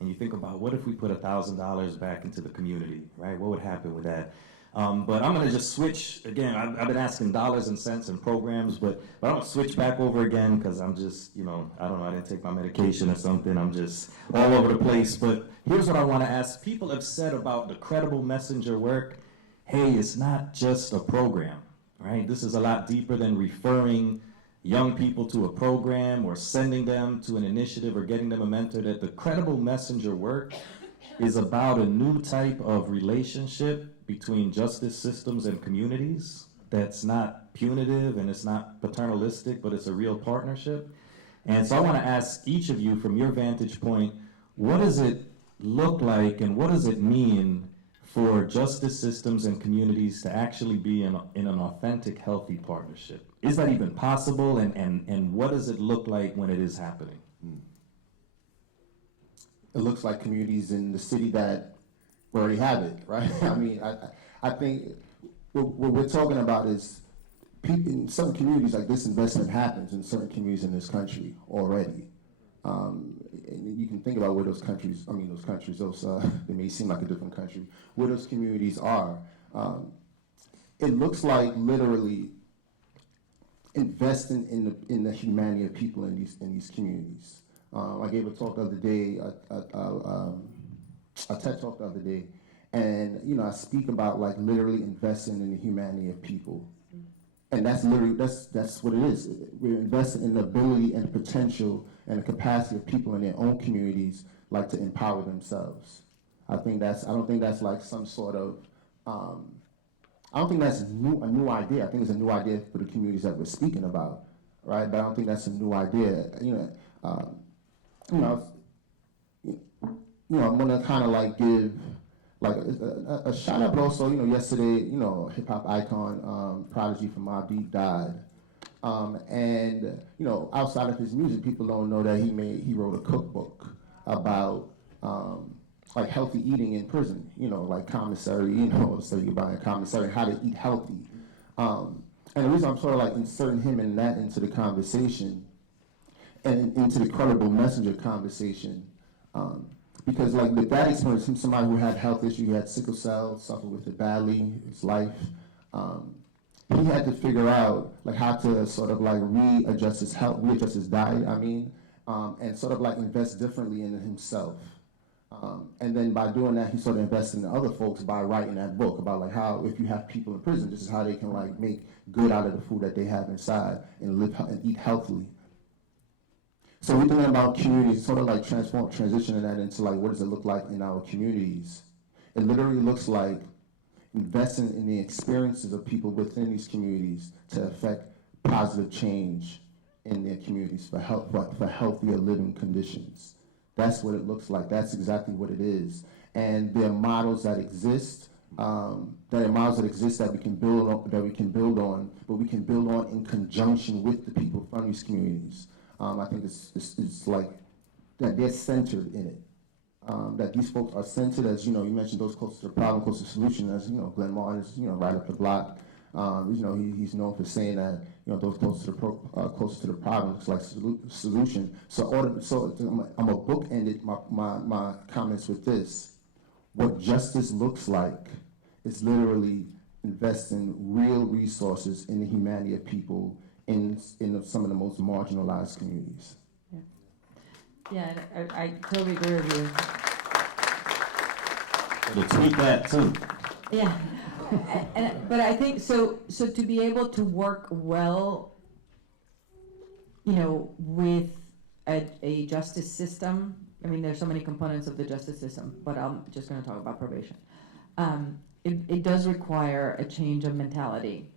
And you think about, what if we put $1,000 back into the community, right? What would happen with that? But I'm gonna just switch, again, I've been asking dollars and cents and programs, but I'm gonna switch back over again, because I'm just, I don't know, I didn't take my medication or something, I'm just all over the place. But here's what I wanna ask. People have said about the credible messenger work, hey, it's not just a program, right? This is a lot deeper than referring young people to a program or sending them to an initiative or getting them a mentor. That the credible messenger work is about a new type of relationship between justice systems and communities that's not punitive and it's not paternalistic, but it's a real partnership. And so I want to ask each of you, from your vantage point, what does it look like and what does it mean for justice systems and communities to actually be in an authentic, healthy partnership? Is that even possible, and what does it look like when it is happening? It looks like communities in the city that already have it, right? I mean, I think what we're talking about is people in certain communities, like this investment happens in certain communities in this country already. And you can think about where those countries, they may seem like a different country, where those communities are. It looks like literally investing in the humanity of people in these communities. I gave a talk the other day, a TED talk the other day, and I speak about like literally investing in the humanity of people. And that's literally, that's what it is. We're investing in the ability and potential and the capacity of people in their own communities, like, to empower themselves. I don't think that's like some sort of, I don't think that's a new idea. I think it's a new idea for the communities that we're speaking about, right? But I don't think that's a new idea. I'm gonna kind of like give like a shout out, but also, yesterday, hip hop icon, Prodigy from Mobb Deep died. And outside of his music, people don't know that he wrote a cookbook about like healthy eating in prison, like commissary, so you buy a commissary, how to eat healthy. And the reason I'm sort of like inserting him and that into the conversation and into the credible messenger conversation, because like with that experience, from somebody who had health issues, he had sickle cell, suffered with it badly, his life, he had to figure out like how to sort of like readjust his health, readjust his diet, and sort of like invest differently in himself. And then by doing that, he sort of invested in other folks by writing that book about like how, if you have people in prison, this is how they can like make good out of the food that they have inside and live and eat healthily. So we're thinking about communities, sort of like transitioning that into like, what does it look like in our communities? It literally looks like investing in the experiences of people within these communities to affect positive change in their communities for healthier living conditions. That's what it looks like. That's exactly what it is. And there are models that exist. That we can build on, but we can build on in conjunction with the people from these communities. I think it's like that they're centered in it. That these folks are centered, as you mentioned, those close to the problem, close to the solution. As Glenn Martin is right up the block. He's known for saying that those close to the problem looks like solution. So I'm a bookended my comments with this. What justice looks like is literally investing real resources in the humanity of people in some of the most marginalized communities. Yeah, and I totally agree with you. To tweet that too. Yeah, but I think so to be able to work well, with a justice system. I mean, there's so many components of the justice system, but I'm just going to talk about probation. It does require a change of mentality,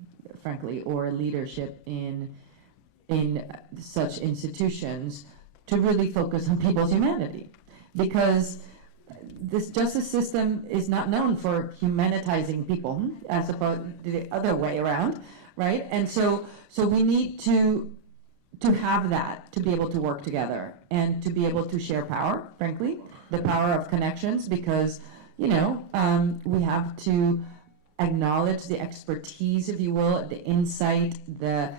frankly, or leadership in such institutions to really focus on people's humanity, because this justice system is not known for humanitizing people, as opposed to the other way around, right? And so we need to have that, to be able to work together and to be able to share power, frankly, the power of connections, because we have to acknowledge the expertise, if you will, the insight, the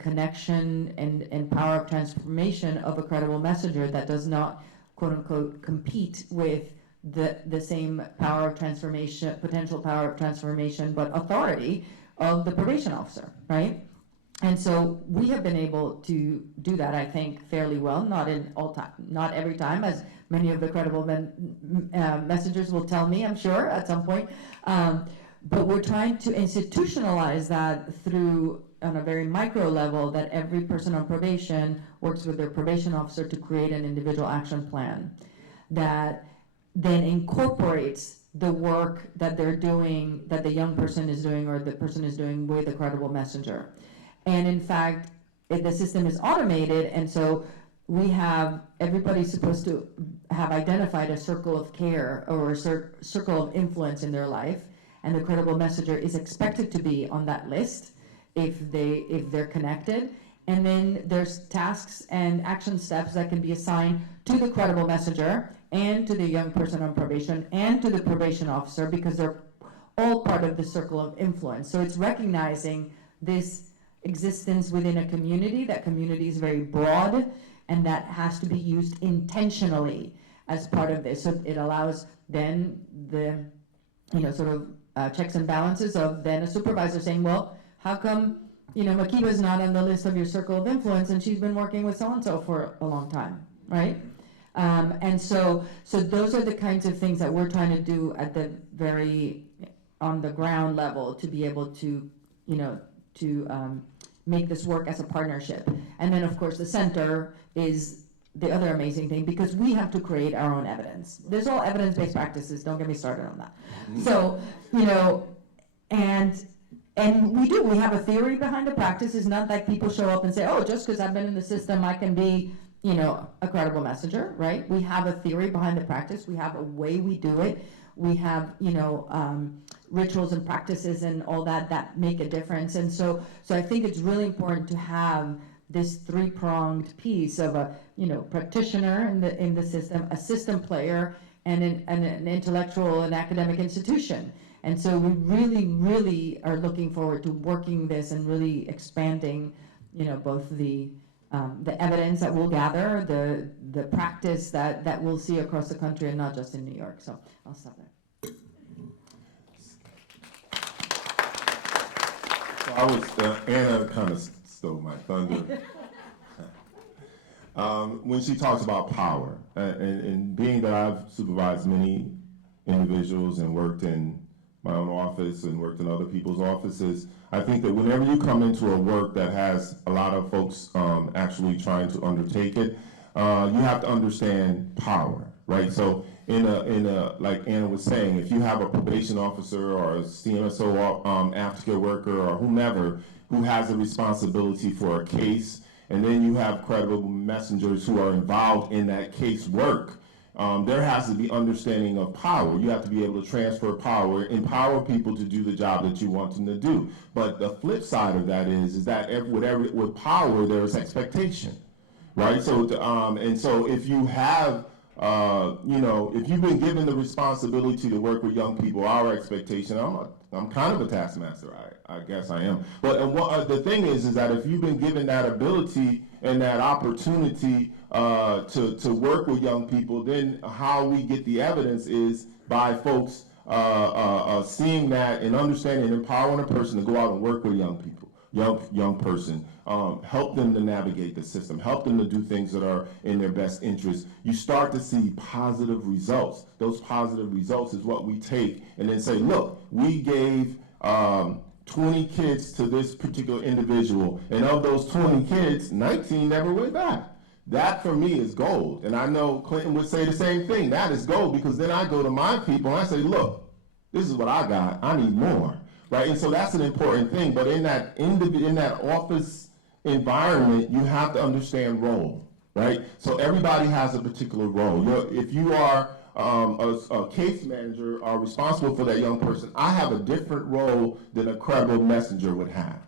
connection and power of transformation of a credible messenger that does not, quote unquote, compete with the same power of transformation, potential power of transformation, but authority of the probation officer, right? And so we have been able to do that, I think, fairly well, not in all time, not every time, as many of the credible messengers will tell me, I'm sure, at some point. But we're trying to institutionalize that through, on a very micro level, that every person on probation works with their probation officer to create an individual action plan that then incorporates the work that they're doing, that the young person is doing or the person is doing with a credible messenger. And in fact, the system is automated, and so we have, everybody's supposed to have identified a circle of care or a circle of influence in their life, and the credible messenger is expected to be on that list if they're connected. And then there's tasks and action steps that can be assigned to the credible messenger and to the young person on probation and to the probation officer, because they're all part of the circle of influence. So it's recognizing this existence within a community. That community is very broad, and that has to be used intentionally as part of this. So it allows then the, sort of checks and balances of then a supervisor saying, well, how come, Makiba's not on the list of your circle of influence and she's been working with so-and-so for a long time, right? And so those are the kinds of things that we're trying to do at the very on the ground level to be able to, make this work as a partnership. And then, of course, the center is the other amazing thing, because we have to create our own evidence. There's all evidence-based practices. Don't get me started on that. So, and we do. We have a theory behind the practice. It's not like people show up and say, oh, just because I've been in the system, I can be, a credible messenger, right? We have a theory behind the practice. We have a way we do it. We have, rituals and practices and all that make a difference. And so I think it's really important to have this three-pronged piece of a, practitioner in the system, a system player, and an intellectual and academic institution. And so we really, really are looking forward to working this and really expanding, both the evidence that we'll gather, the practice that we'll see across the country and not just in New York. So I'll stop there. I was, Anna kind of stole my thunder. When she talks about power, and being that I've supervised many individuals and worked in my own office and worked in other people's offices, I think that whenever you come into a work that has a lot of folks actually trying to undertake it, you have to understand power, right? So in a like Anna was saying, if you have a probation officer or a CMSO aftercare worker or whomever who has a responsibility for a case, and then you have credible messengers who are involved in that case work, there has to be understanding of power. You have to be able to transfer power, empower people to do the job that you want them to do. But the flip side of that is that with power, there's expectation, right? So and so if you have if you've been given the responsibility to work with young people, our expectation, I'm kind of a taskmaster, I guess I am. But the thing is that if you've been given that ability and that opportunity to work with young people, then how we get the evidence is by folks seeing that and understanding and empowering a person to go out and work with young people. Young person, help them to navigate the system, help them to do things that are in their best interest. You start to see positive results. Those positive results is what we take and then say, look, we gave 20 kids to this particular individual, and of those 20 kids, 19 never went back. That for me is gold. And I know Clinton would say the same thing. That is gold, because then I go to my people and I say, look, this is what I got. I need more. Right, and so that's an important thing. But in that office environment, you have to understand role, right? So everybody has a particular role. If you are a case manager or responsible for that young person, I have a different role than a credible messenger would have.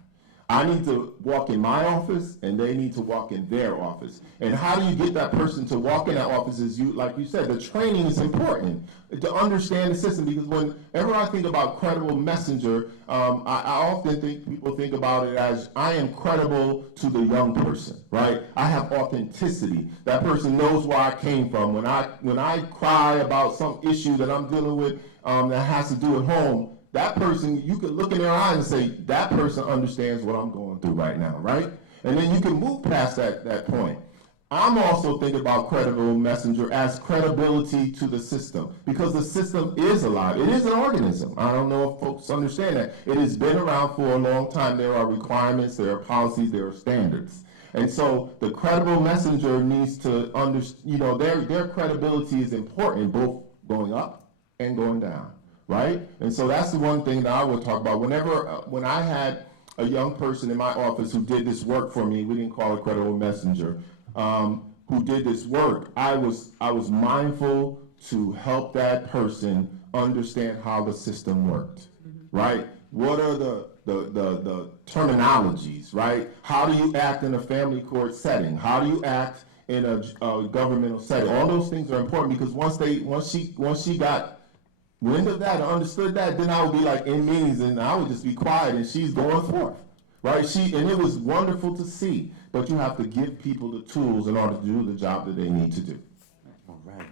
I need to walk in my office and they need to walk in their office. And how do you get that person to walk in that office is like you said, the training is important to understand the system, because whenever I think about credible messenger, I often think people think about it as I am credible to the young person, right? I have authenticity. That person knows where I came from. When I cry about some issue that I'm dealing with that has to do at home, that person, you can look in their eyes and say, that person understands what I'm going through right now, right? And then you can move past that point. I'm also thinking about credible messenger as credibility to the system, because the system is alive. It is an organism. I don't know if folks understand that. It has been around for a long time. There are requirements, there are policies, there are standards. And so the credible messenger needs to understand, their credibility is important, both going up and going down. Right? And so that's the one thing that I would talk about. When I had a young person in my office who did this work for me, we didn't call it credible messenger, who did this work, I was mindful to help that person understand how the system worked, right? What are the terminologies, right? How do you act in a family court setting? How do you act in a governmental setting? All those things are important, because once she got wind of that, understood that, then I would be like in meetings and I would just be quiet and she's going forth, right? And it was wonderful to see, but you have to give people the tools in order to do the job that they need to do. All right.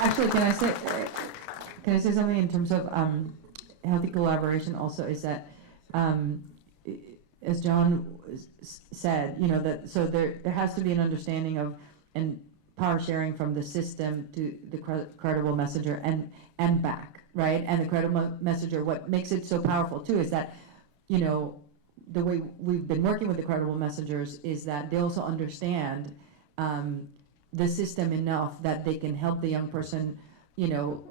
Actually, can I say something in terms of healthy collaboration also, is that, as John said, so there has to be an understanding of, and power sharing from the system to the credible messenger and back, right? And the credible messenger, what makes it so powerful too is that, the way we've been working with the credible messengers is that they also understand the system enough that they can help the young person,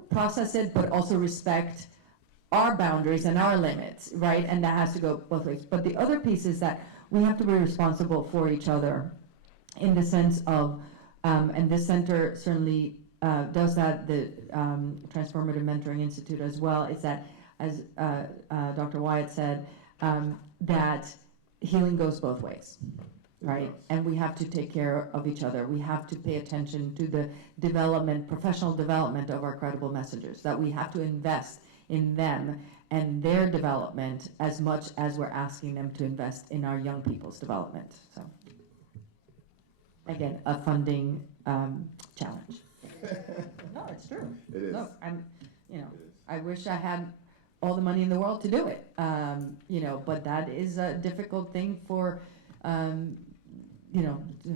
process it, but also respect our boundaries and our limits, right? And that has to go both ways. But the other piece is that we have to be responsible for each other in the sense of, and this center certainly does that, the Transformative Mentoring Institute as well, is that, as Dr. Wyatt said, that healing goes both ways, right? And we have to take care of each other. We have to pay attention to the professional development of our credible messengers, that we have to invest in them and their development as much as we're asking them to invest in our young people's development. So. Again, a funding challenge. No, it's true. It is. Look, I wish I had all the money in the world to do it, but that is a difficult thing for, to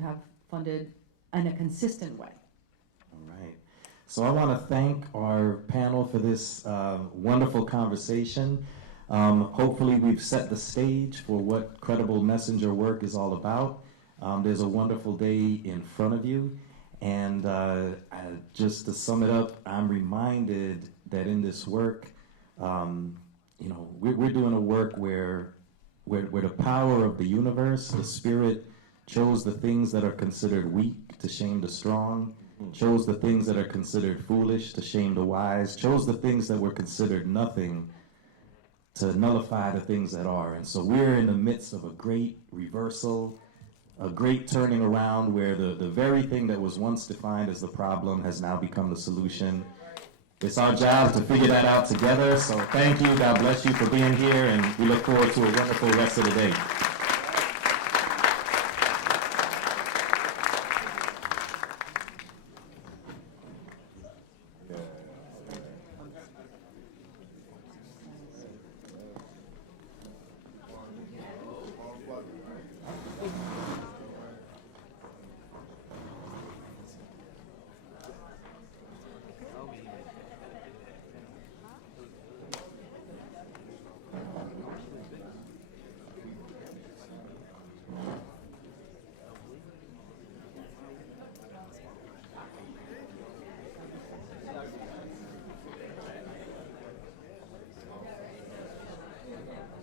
have funded in a consistent way. All right. So I want to thank our panel for this wonderful conversation. Hopefully we've set the stage for what credible messenger work is all about. There's a wonderful day in front of you, and just to sum it up, I'm reminded that in this work, we're doing a work where the power of the universe, the spirit, chose the things that are considered weak to shame the strong, chose the things that are considered foolish to shame the wise, chose the things that were considered nothing to nullify the things that are. And so we're in the midst of a great reversal, a great turning around where the very thing that was once defined as the problem has now become the solution. It's our job to figure that out together. So thank you. God bless you for being here, and we look forward to a wonderful rest of the day.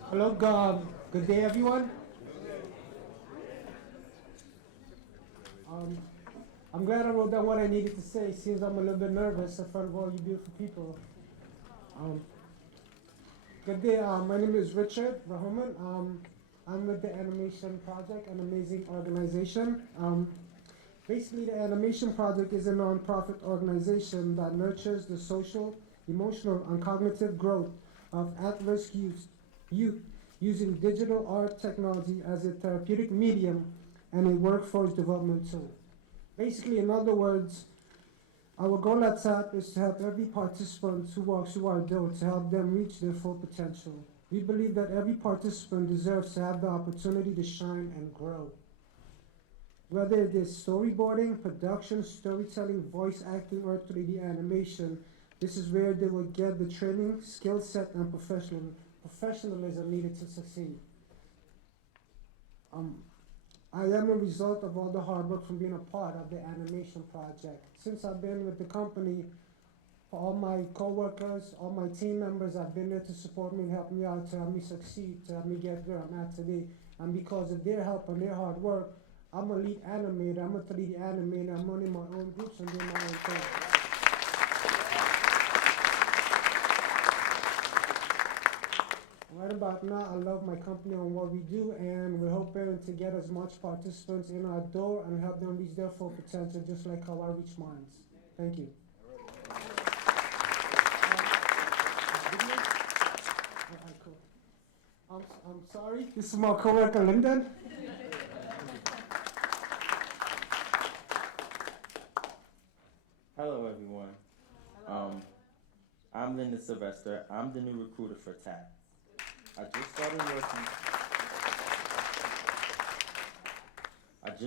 Hello, good day, everyone. I'm glad I wrote down what I needed to say. Seems I'm a little bit nervous in front of all you beautiful people. Good day. My name is Richard Rahoman. I'm with the Animation Project, an amazing organization. Basically, the Animation Project is a nonprofit organization that nurtures the social, emotional, and cognitive growth of at-risk youth using digital art technology as a therapeutic medium and a workforce development tool. Basically, in other words, our goal at TAP is to help every participant who walks through our door to help them reach their full potential. We believe that every participant deserves to have the opportunity to shine and grow. Whether it is storyboarding, production, storytelling, voice acting, or 3D animation, this is where they will get the training, skill set, and professionalism needed to succeed. I am a result of all the hard work from being a part of the Animation Project. Since I've been with the company, for all my co-workers, all my team members, I've been there to support me and help me out, to help me succeed, to help me get where I'm at today. And because of their help and their hard work, I'm a lead animator, I'm a 3D animator, I'm running my own groups and doing my own thing. Right about now, I love my company and what we do, and we're hoping to get as much participants in our door and help them reach their full potential, just like how I reach mine. Thank you. Cool. I'm sorry, this is my coworker, Lyndon. Hello, everyone. I'm Linda Sylvester. I'm the new recruiter for TAP. I just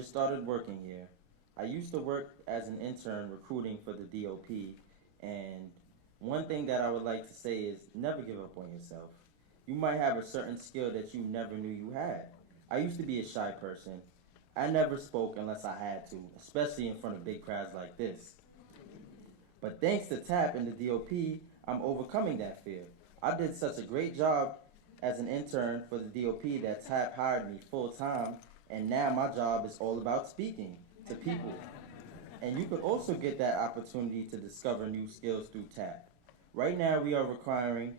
started working here. I used to work as an intern recruiting for the DOP, and one thing that I would like to say is never give up on yourself. You might have a certain skill that you never knew you had. I used to be a shy person. I never spoke unless I had to, especially in front of big crowds like this. But thanks to TAP and the DOP, I'm overcoming that fear. I did such a great job as an intern for the DOP that TAP hired me full-time, and now my job is all about speaking to people. And you could also get that opportunity to discover new skills through TAP. Right now we are requiring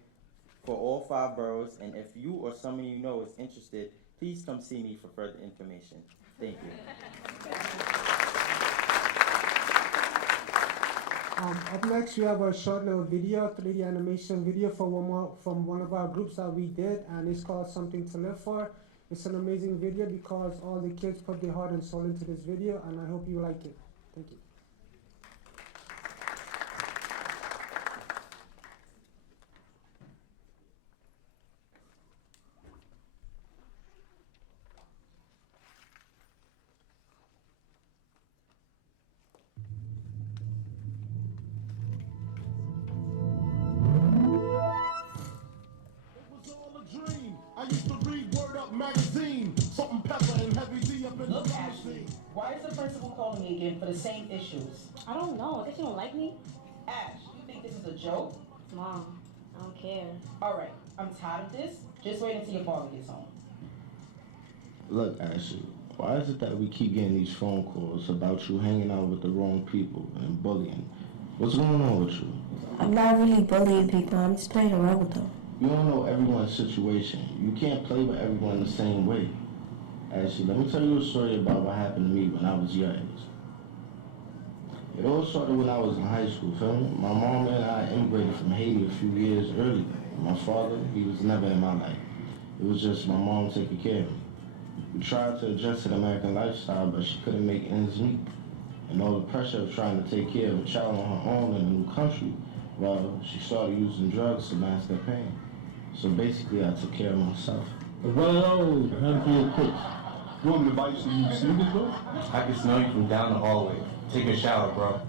for all 5 boroughs, and if you or someone you know is interested, please come see me for further information. Thank you. Up next, we have a short little video, 3D animation video from one of our groups that we did, and it's called Something to Live For. It's an amazing video because all the kids put their heart and soul into this video, and I hope you like it. Thank you. Look, Ashley, why is the principal calling me again for the same issues? I don't know. I guess you don't like me? Ash, you think this is a joke? Mom, I don't care. All right, I'm tired of this. Just wait until your father gets home. Look, Ashley, why is it that we keep getting these phone calls about you hanging out with the wrong people and bullying? What's going on with you? I'm not really bullying people. I'm just playing around with them. You don't know everyone's situation. You can't play with everyone the same way. Ashley, let me tell you a story about what happened to me when I was your age. It all started when I was in high school, feel me? My mom and I immigrated from Haiti a few years earlier. My father, he was never in my life. It was just my mom taking care of me. We tried to adjust to the American lifestyle, but she couldn't make ends meet. And all the pressure of trying to take care of a child on her own in a new country, well, she started using drugs to mask her pain. So basically, I took care of myself. Whoa, how do you cook? You want me to invite you some sneakers, bro? I can smell you from down the hallway. Take a shower, bro.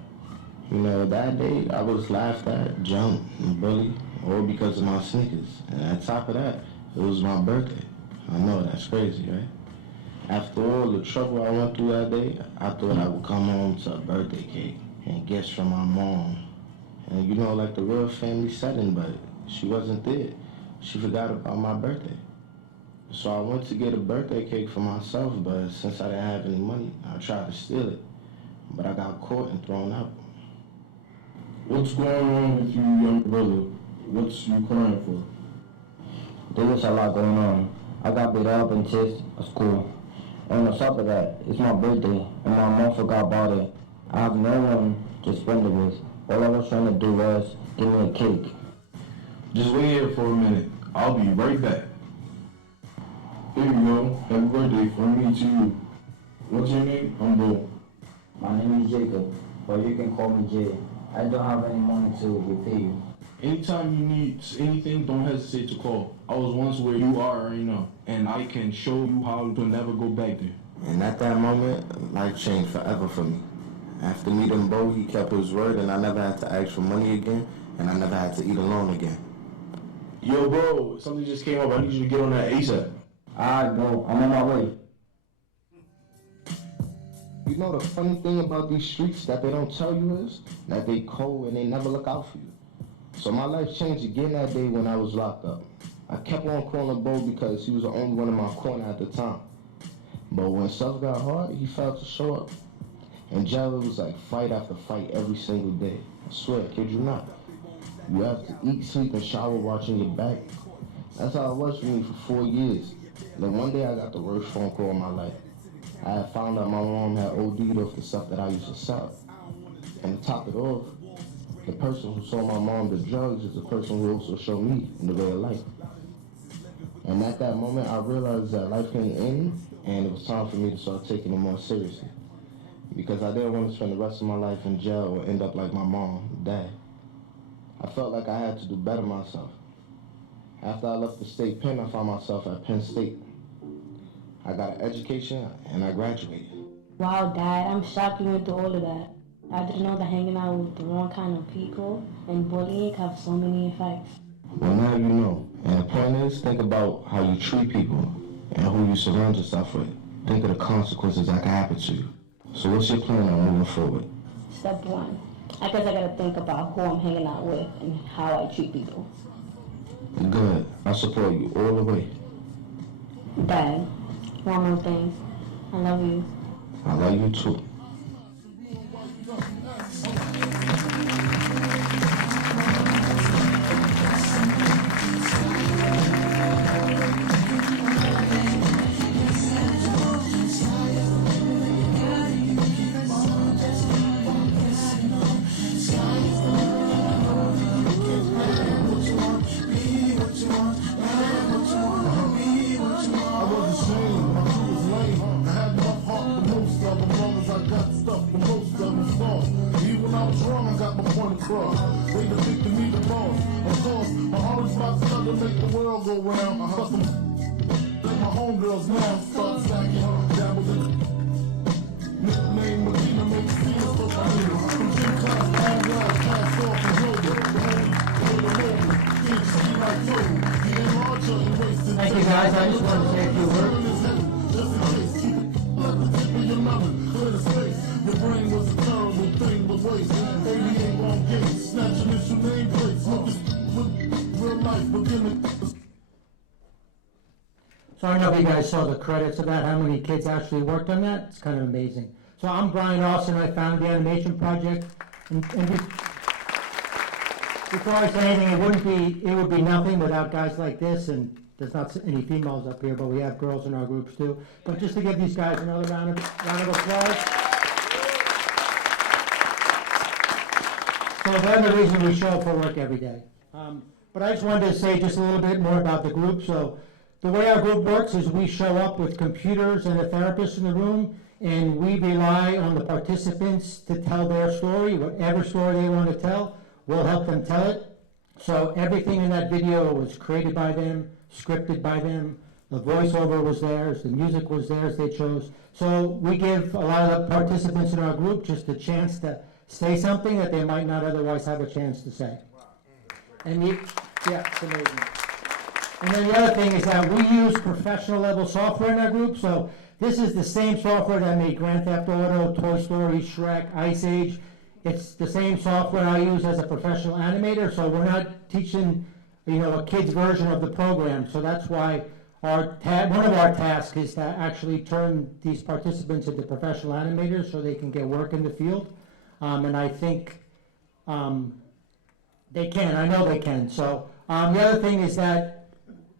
You know, that day, I was laughed at, jumped, and bullied, all because of my sneakers. And on top of that, it was my birthday. I know, that's crazy, right? After all the trouble I went through that day, I thought I would come home to a birthday cake and gifts from my mom. And you know, like the real family setting, but she wasn't there. She forgot about my birthday. So I went to get a birthday cake for myself, but since I didn't have any money, I tried to steal it. But I got caught and thrown out. What's going on with you, young brother? What's you crying for? There was a lot going on. I got beat up and teased at school. And on top of that, it's my birthday, and my mom forgot about it. I have no one to spend it with. All I was trying to do was give me a cake. Just wait here for a minute. I'll be right back. Here you go. Happy birthday from me to you. What's your name? I'm Bo. My name is Jacob, but you can call me Jay. I don't have any money to repay you. Anytime you need anything, don't hesitate to call. I was once where you are right now, and I can show you how to never go back there. And at that moment, life changed forever for me. After meeting Bo, he kept his word, and I never had to ask for money again, and I never had to eat alone again. Yo, bro, something just came up. I need you to get on that ASAP. Alright, bro, I'm on my way. You know the funny thing about these streets that they don't tell you is that they cold and they never look out for you. So my life changed again that day when I was locked up. I kept on calling Bo because he was the only one in my corner at the time. But when stuff got hard, he failed to show up. In jail, it was like fight after fight every single day. I swear, kid you not. You have to eat, sleep, and shower watching your back. That's how it was for me for 4 years. And then one day I got the worst phone call of my life. I had found out my mom had OD'd off the stuff that I used to sell. And to top it off, the person who sold my mom the drugs is the person who also showed me in the way of life. And at that moment, I realized that life can't end, and it was time for me to start taking it more seriously. Because I didn't want to spend the rest of my life in jail or end up like my mom and dad. I felt like I had to do better myself. After I left the state pen, I found myself at Penn State. I got an education and I graduated. Wow, Dad, I'm shocked you went through all of that. I didn't know that hanging out with the wrong kind of people and bullying have so many effects. Well, now you know. And the point is, think about how you treat people and who you surround yourself with. Think of the consequences that can happen to you. So what's your plan on moving forward? Step one, I guess I gotta think about who I'm hanging out with and how I treat people. Good. I support you all the way. Dad, one more thing. I love you. I love you too. They depicted me the boss. Of course, my heart is about to make the world go round. Let my homegirls now start stacking. Dabbled in nickname Medina makes scenes for my niggas. From gym class, all guys passed off and yoga. Can't see like Toby. He ain't larger and wasted. Thank you guys. I just wanted to say a few words. Just in case, keep it at the tip of your melon. Clear the space. Your brain was a terrible thing with waste. 88 wrong gates, snatch initial nameplates. Look with real life, beginning. So I don't know if you guys saw the credits about how many kids actually worked on that. It's kind of amazing. So I'm Brian Austin. I founded the animation project. And before I say anything, it would be nothing without guys like this. And there's not any females up here, but we have girls in our groups too. But just to give these guys another round of applause. So they're the reason we show up for work every day. But I just wanted to say just a little bit more about the group. So the way our group works is we show up with computers and a therapist in the room, and we rely on the participants to tell their story, whatever story they want to tell, we'll help them tell it. So everything in that video was created by them, scripted by them, the voiceover was theirs, the music was theirs, they chose. So we give a lot of the participants in our group just a chance to say something that they might not otherwise have a chance to say. And yeah, it's amazing. And then the other thing is that we use professional level software in our group. So this is the same software that made Grand Theft Auto, Toy Story, Shrek, Ice Age. It's the same software I use as a professional animator. So we're not teaching, a kid's version of the program. So that's why one of our tasks is to actually turn these participants into professional animators so they can get work in the field. And I think they can. I know they can. So the other thing is that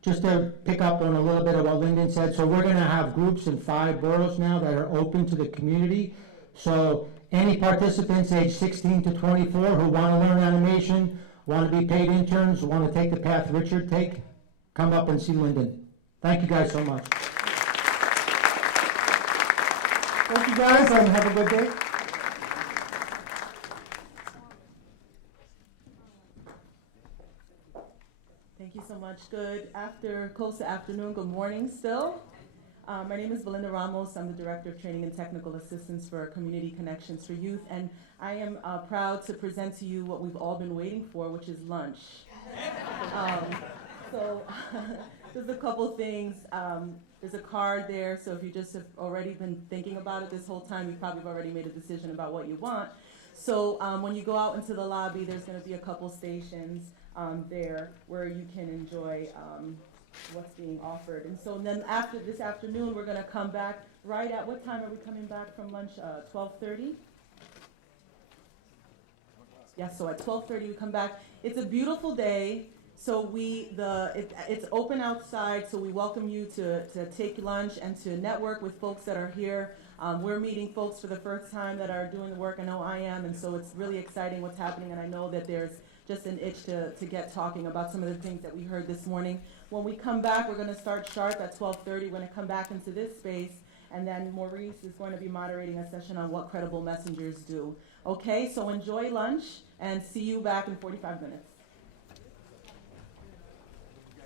just to pick up on a little bit of what Lyndon said, so we're gonna have groups in 5 boroughs now that are open to the community. So any participants age 16 to 24 who wanna learn animation, wanna be paid interns, wanna take the path Richard take, come up and see Lyndon. Thank you guys so much. Thank you guys, and have a good day. Thank you so much. Close to afternoon, good morning still. My name is Belinda Ramos. I'm the Director of Training and Technical Assistance for Community Connections for Youth, and I am proud to present to you what we've all been waiting for, which is lunch. So there's a couple things. There's a card there, so if you just have already been thinking about it this whole time, you probably have already made a decision about what you want. So when you go out into the lobby, there's going to be a couple stations there where you can enjoy what's being offered. And so then after this afternoon, we're going to come back right at, what time are we coming back from lunch? 12:30? Yes, so at 12:30 we come back. It's a beautiful day. So it's open outside, so we welcome you to take lunch and to network with folks that are here. We're meeting folks for the first time that are doing the work. I know I am, and so it's really exciting what's happening, and I know that there's just an itch to get talking about some of the things that we heard this morning. When we come back, we're going to start sharp at 12:30. We're going to come back into this space, and then Maurice is going to be moderating a session on what credible messengers do. Okay, so enjoy lunch, and see you back in 45 minutes.